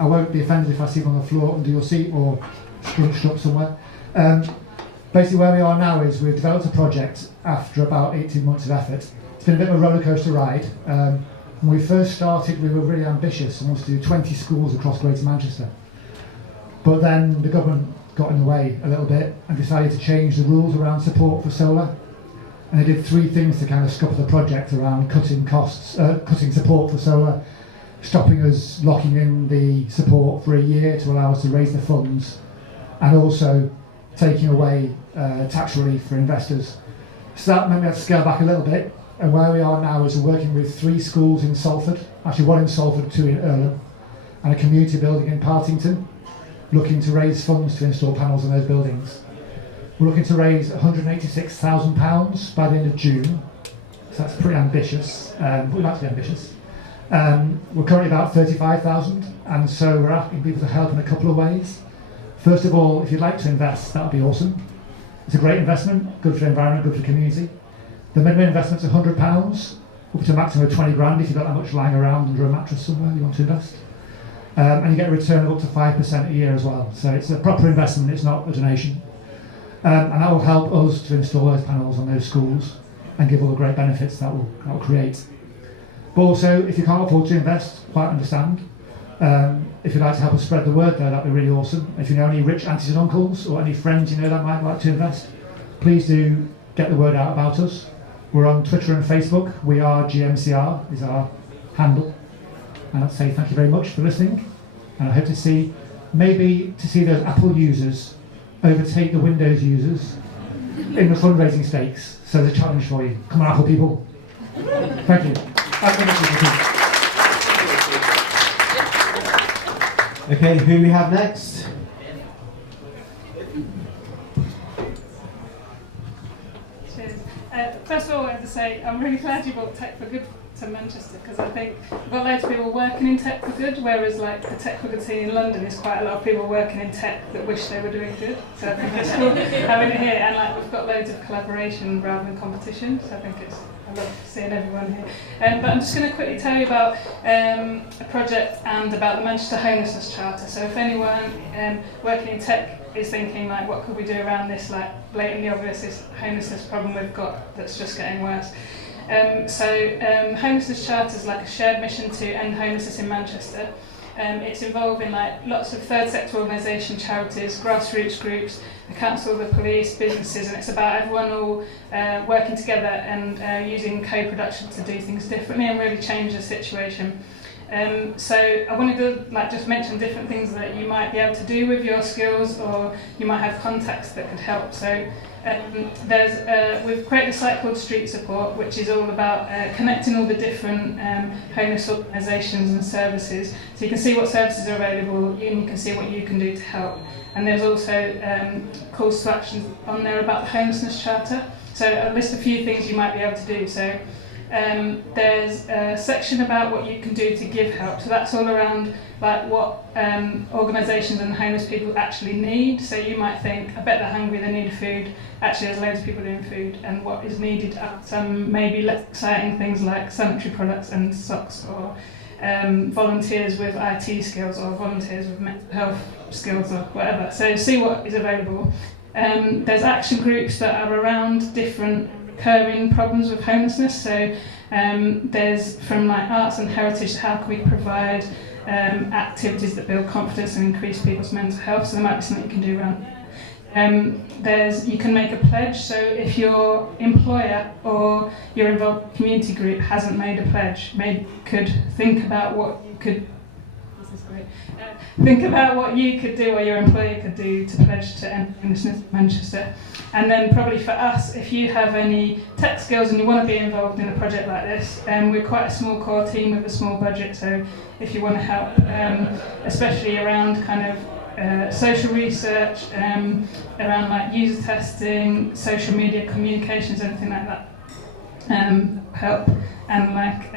I won't be offended if I see them on the floor under your seat or scrunched up somewhere. Basically where we are now is we've developed a project after about 18 months of effort. It's been a bit of a roller coaster ride. When we first started, we were really ambitious and wanted to do 20 schools across Greater Manchester. But then the government got in the way a little bit and decided to change the rules around support for solar. And they did 3 things to kind of scupper the project around cutting costs, cutting support for solar, stopping us locking in the support for a year to allow us to raise the funds, and also taking away tax relief for investors. So that meant we had to scale back a little bit, and where we are now is we're working with 3 schools in Salford, actually 1 in Salford, 2 in Earlham, and a community building in Partington, looking to raise funds to install panels in those buildings. We're looking to raise £186,000 by the end of June, so that's pretty ambitious, but we'd like to be ambitious. We're currently about 35,000, and so we're asking people to help in a couple of ways. First of all, if you'd like to invest, that would be awesome. It's a great investment, good for the environment, good for the community. The minimum investment's £100, up to a maximum of 20 grand if you've got that much lying around under a mattress somewhere you want to invest. And you get a return of up to 5% a year as well. So it's a proper investment, it's not a donation. And that will help us to install those panels on those schools and give all the great benefits that will create. But also, if you can't afford to invest, quite understand. If you'd like to help us spread the word though, that'd be really awesome. If you know any rich aunties and uncles or any friends you know that might like to invest, please do get the word out about us. We're on Twitter and Facebook. We are GMCR, is our handle. And I'd say thank you very much for listening. And I hope to see those Apple users overtake the Windows users in the fundraising stakes. So there's a challenge for you. Come on, Apple people. Thank you. Okay, who we have next? Cheers. First of all, I have to say I'm really glad you brought Tech for Good to Manchester, because I think we've got loads of people working in Tech for Good, whereas like the Tech for Good scene in London is quite a lot of people working in tech that wish they were doing good. So I think it's cool having it here, and like we've got loads of collaboration rather than competition. So I think I love seeing everyone here. But I'm just going to quickly tell you about a project and about the Manchester Homelessness Charter. So if anyone working in tech is thinking like, what could we do around this like blatantly obvious homelessness problem we've got that's just getting worse. Homelessness Charter is like a shared mission to end homelessness in Manchester. It's involving like lots of third sector organisations, charities, grassroots groups, the council, the police, businesses, and it's about everyone all working together and using co-production to do things differently and really change the situation. So I wanted to just mention different things that you might be able to do with your skills, or you might have contacts that could help. So we've created a site called Street Support, which is all about connecting all the different homeless organisations and services. So you can see what services are available, and you can see what you can do to help. And there's also calls to action on there about the Homelessness Charter. So I'll list a few things you might be able to do. So there's a section about what you can do to give help. So that's all around like what organisations and homeless people actually need. So you might think, I bet they're hungry, they need food. Actually, there's loads of people doing food, and what is needed are some maybe less exciting things like sanitary products and socks, or volunteers with IT skills, or volunteers with mental health skills, or whatever. So see what is available. There's action groups that are around different recurring problems with homelessness. So there's from like arts and heritage, how can we provide activities that build confidence and increase people's mental health? So there might be something you can do around. you can make a pledge. So if your employer or your involved community group hasn't made a pledge, could think about what you could. This is great. Think about what you could do or your employer could do to pledge to end homelessness in Manchester. And then probably for us, if you have any tech skills and you want to be involved in a project like this, we're quite a small core team with a small budget. So if you want to help, especially around kind of social research, around like user testing, social media communications, anything like that, help, and like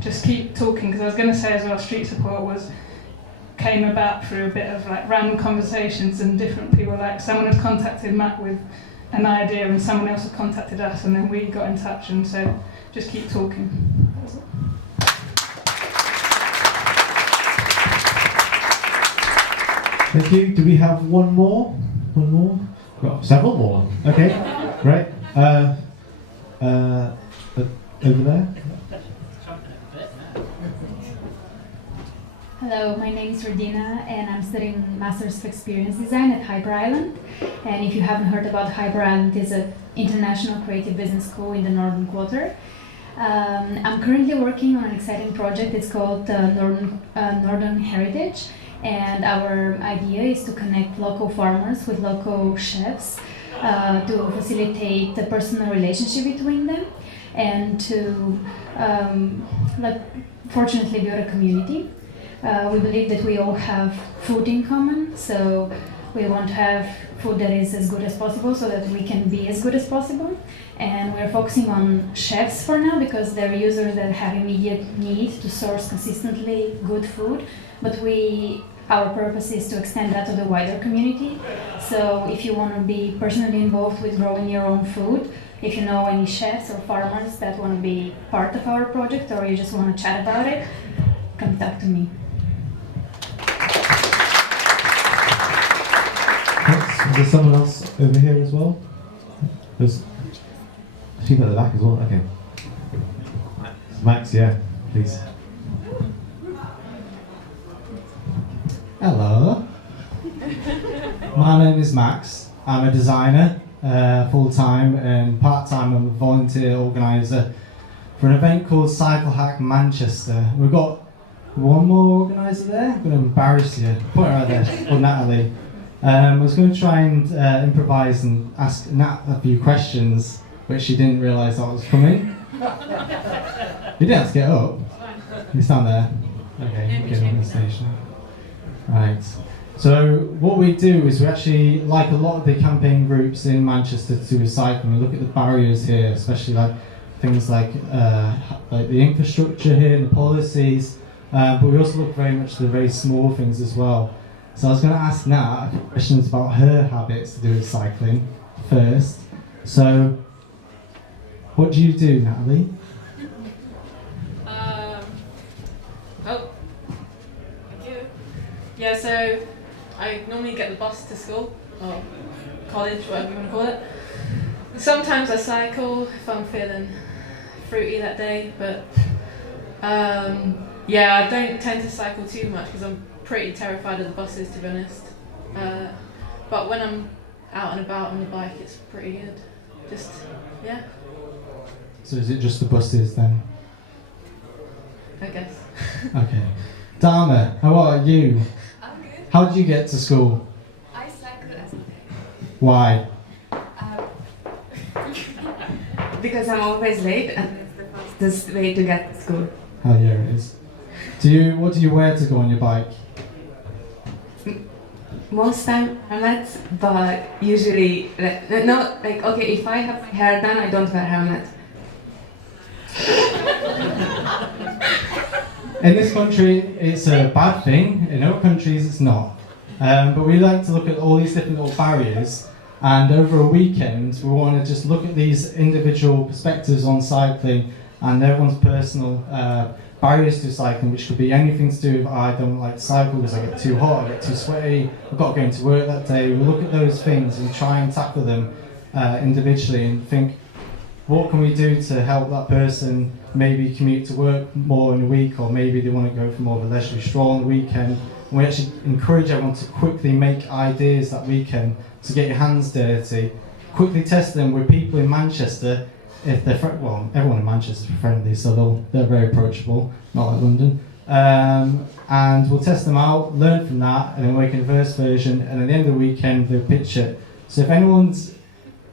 just keep talking, because I was going to say as well, street support came about through a bit of like random conversations, and different people, like someone had contacted Matt with an idea and someone else had contacted us, and then we got in touch, and so just keep talking. Thank you. Do we have one more? One more? We've got several more. Okay, great. Over there. Hello, my name is Rodina and I'm studying Masters of Experience Design at Hyper Island. And if you haven't heard about Hyper Island, it's an international creative business school in the Northern Quarter. I'm currently working on an exciting project. It's called Northern Heritage. And our idea is to connect local farmers with local chefs to facilitate the personal relationship between them and to, fortunately, build a community. We believe that we all have food in common, so we want to have food that is as good as possible so that we can be as good as possible. And we're focusing on chefs for now because they're users that have immediate need to source consistently good food, but our purpose is to extend that to the wider community. So if you want to be personally involved with growing your own food, if you know any chefs or farmers that want to be part of our project, or you just want to chat about it, come talk to me. Thanks. Is there someone else over here as well? There's a few at the back as well. Okay. Max, yeah, please. Hello. My name is Max. I'm a designer, full-time, and part-time I'm a volunteer organiser for an event called Cycle Hack Manchester. We've got one more organiser there. I'm going to embarrass you. Put her right there, called Natalie. I was going to try and improvise and ask Nat a few questions, but she didn't realise that was coming. You didn't have to get up. You stand there. Okay, get on the station. Right. So what we do is we actually, like a lot of the campaign groups in Manchester to recycle, we look at the barriers here, especially like things like the infrastructure here and the policies, but we also look very much at the very small things as well. So I was going to ask Nat questions about her habits to do with cycling first. So what do you do, Natalie? Yeah, so I normally get the bus to school, or college, whatever you want to call it. Sometimes I cycle if I'm feeling fruity that day, but yeah, I don't tend to cycle too much because I'm pretty terrified of the buses, to be honest. But when I'm out and about on the bike, it's pretty good. Just, yeah. So is it just the buses then? I guess. Okay. Dharma, how are you? I'm good. How did you get to school? I cycle every day. Why? Because I'm always late and it's the fastest way to get to school. Oh yeah, it is. What do you wear to go on your bike? Most time helmet, but usually, okay, if I have my hair done, I don't wear helmet. In this country, it's a bad thing. In other countries, it's not. But we like to look at all these different little barriers, and over a weekend, we want to just look at these individual perspectives on cycling and everyone's personal barriers to cycling, which could be anything to do with I don't like to cycle because I get too hot, I get too sweaty, I've got to go into work that day. We look at those things and try and tackle them individually and think, what can we do to help that person maybe commute to work more in a week, or maybe they want to go for more of a leisurely stroll on the weekend, And we actually encourage everyone to quickly make ideas that weekend, to get your hands dirty, quickly test them with people in Manchester. If they're well, everyone in Manchester is friendly, so they're very approachable, not like London. And we'll test them out, learn from that, and then make a first version. And at the end of the weekend, they'll pitch it. So if anyone's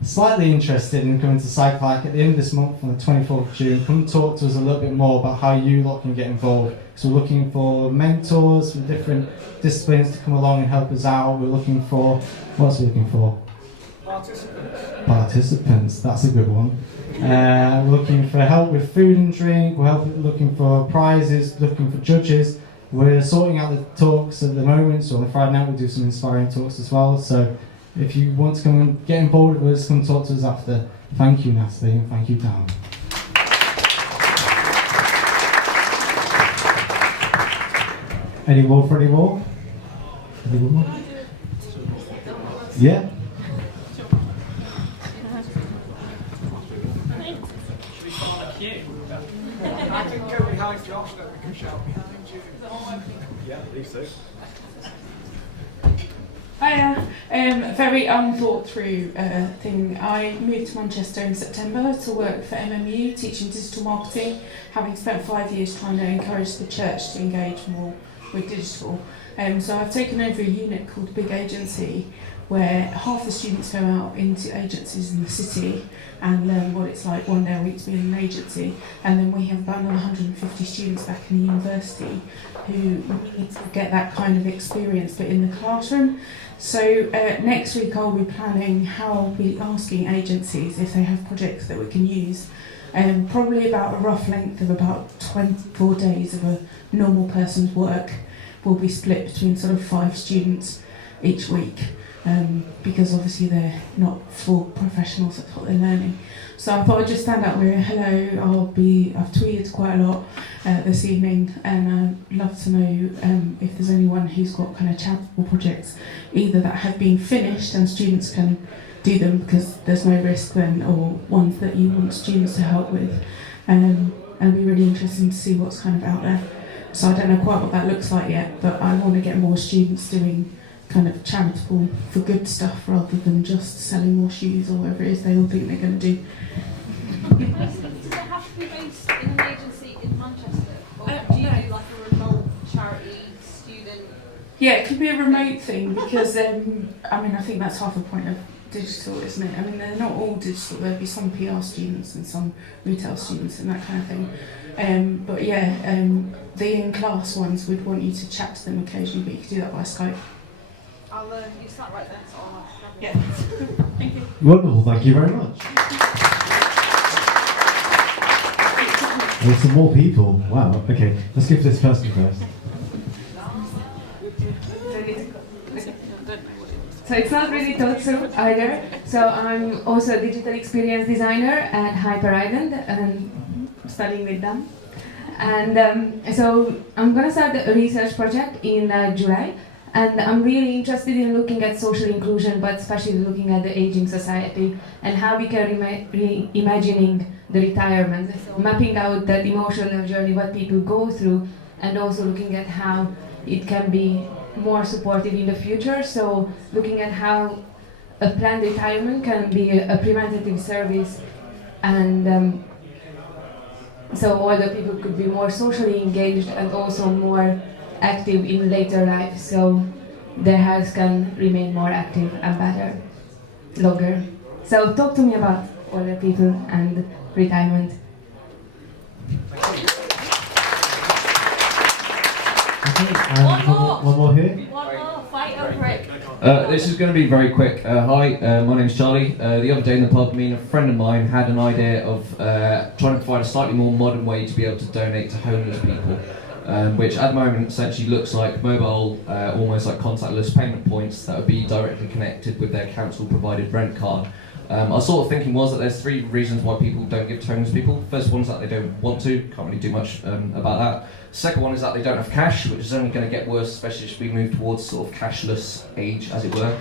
slightly interested in coming to Cyclac at the end of this month, on the 24th of June, come talk to us a little bit more about how you lot can get involved. So we're looking for mentors from different disciplines to come along and help us out. We're looking for, what else are we looking for? Participants, that's a good one. We're looking for help with food and drink, we're looking for prizes, looking for judges. We're sorting out the talks at the moment, so on Friday night we'll do some inspiring talks as well. So if you want to come and get involved with us, come talk to us after. Thank you, Natalie, and thank you, Dan. Any more for any more? Any more? Yeah? I can go behind Josh, that we can shout behind you. Yeah, please do. Hiya. Very unthought through thing. I moved to Manchester in September to work for MMU, teaching digital marketing, having spent 5 years trying to encourage the church to engage more with digital. So I've taken over a unit called Big Agency, where half the students go out into agencies in the city and learn what it's like 1 day a week to be in an agency, and then we have about another 150 students back in the university who need to get that kind of experience but in the classroom. So next week I'll be planning how I'll be asking agencies if they have projects that we can use. Probably about a rough length of about 24 days of a normal person's work will be split between sort of 5 students each week. Because obviously they're not full professionals, that's what they're learning. So I thought I'd just stand up with hello, I've tweeted quite a lot this evening, and I'd love to know if there's anyone who's got kind of charitable projects, either that have been finished and students can do them because there's no risk then, or ones that you want students to help with. And it'd be really interesting to see what's kind of out there. So I don't know quite what that looks like yet, but I want to get more students doing kind of charitable for good stuff rather than just selling more shoes or whatever it is they all think they're going to do. Does it have to be based in an agency in Manchester? Or do you do like a remote charity student? Yeah, it could be a remote thing because, I think that's half the point of digital, isn't it? I mean, they're not all digital. There'll be some PR students and some retail students and that kind of thing. But yeah, the in-class ones, we'd want you to chat to them occasionally, but you could do that by Skype. I'll you start right there, so I'll yeah. Thank you. Wonderful, thank you very much. There's some more people. Wow, okay. Let's give this person first. So it's not really taught through either. So I'm also a digital experience designer at Hyper Island and studying with them. And so I'm going to start a research project in July. And I'm really interested in looking at social inclusion, but especially looking at the aging society and how we can reimagining the retirement. So mapping out that emotional journey, what people go through, and also looking at how it can be more supportive in the future. So looking at how a planned retirement can be a preventative service, and so older people could be more socially engaged and also more active in later life, so their health can remain more active and better longer. So talk to me about older people and retirement. Okay, one more here. One more, fight over it. This is going to be very quick. Hi, my name's Charlie. The other day in the pub, me and a friend of mine had an idea of trying to provide a slightly more modern way to be able to donate to homeless people. Which at the moment essentially looks like mobile, almost like contactless payment points that would be directly connected with their council-provided rent card. Our sort of thinking was that there's 3 reasons why people don't give to homeless people. First one is that they don't want to, can't really do much about that. Second one is that they don't have cash, which is only going to get worse, especially as we move towards sort of cashless age, as it were.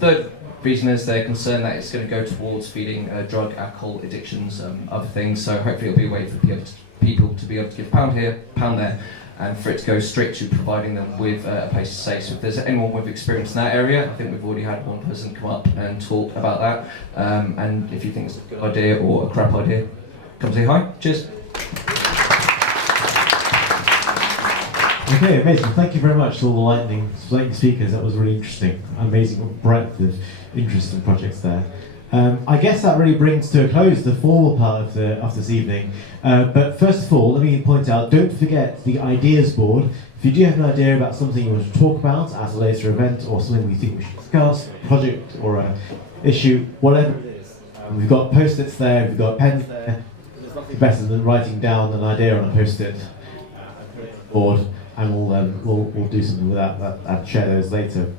Third reason is they're concerned that it's going to go towards feeding drug, alcohol addictions, other things, so hopefully it'll be a way for people to be able to give £1 here, £1 there. and for it to go straight to providing them with a place to stay. So if there's anyone with experience in that area, I think we've already had one person come up and talk about that. And if you think it's a good idea or a crap idea, come say hi. Cheers. Okay, amazing. Thank you very much to all the lightning speakers. That was really interesting. Amazing breadth of interest and projects there. I guess that really brings to a close the formal part of this evening. But first of all, let me point out, don't forget the ideas board. If you do have an idea about something you want to talk about at a later event, or something we think we should discuss, a project or an issue, whatever it is, we've got post-its there, we've got pens there. There's nothing better than writing down an idea on a post-it board, and we'll do something with that. I'll share those later.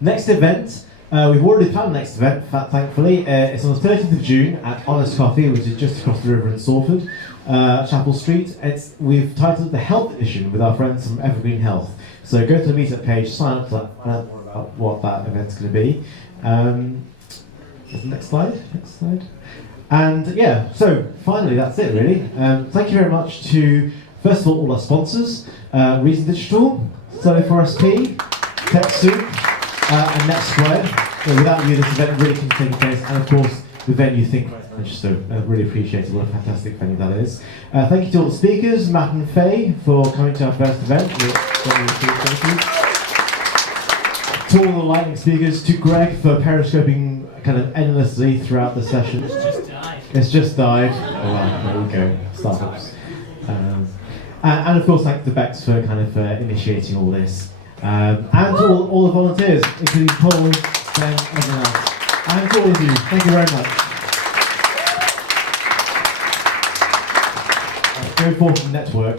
Next event. We've already planned the next event, thankfully. It's on the 30th of June at Honest Coffee, which is just across the river in Salford, Chapel Street. We've titled it the Health Edition with our friends from Evergreen Health. So go to the Meetup page, sign up for that, find out more about what that event's going to be. Next slide. And yeah, so finally that's it really. Thank you very much to, first of all our sponsors, Reason Digital, Solo 4SP, TechSoup, and Next Square. Without you, this event really couldn't take place, and of course, the venue Think Manchester. Really appreciate it. What a fantastic venue that is. Thank you to all the speakers, Matt and Faye, for coming to our first event. Thank you. To all the lightning speakers, to Greg for periscoping kind of endlessly throughout the session. It's just died. Oh wow, there we go. Startups. And of course, thank the Becks for kind of initiating all this. And to all the volunteers, including Paul, Ben, everyone else. And to all of you, thank you very much. Go forth and network.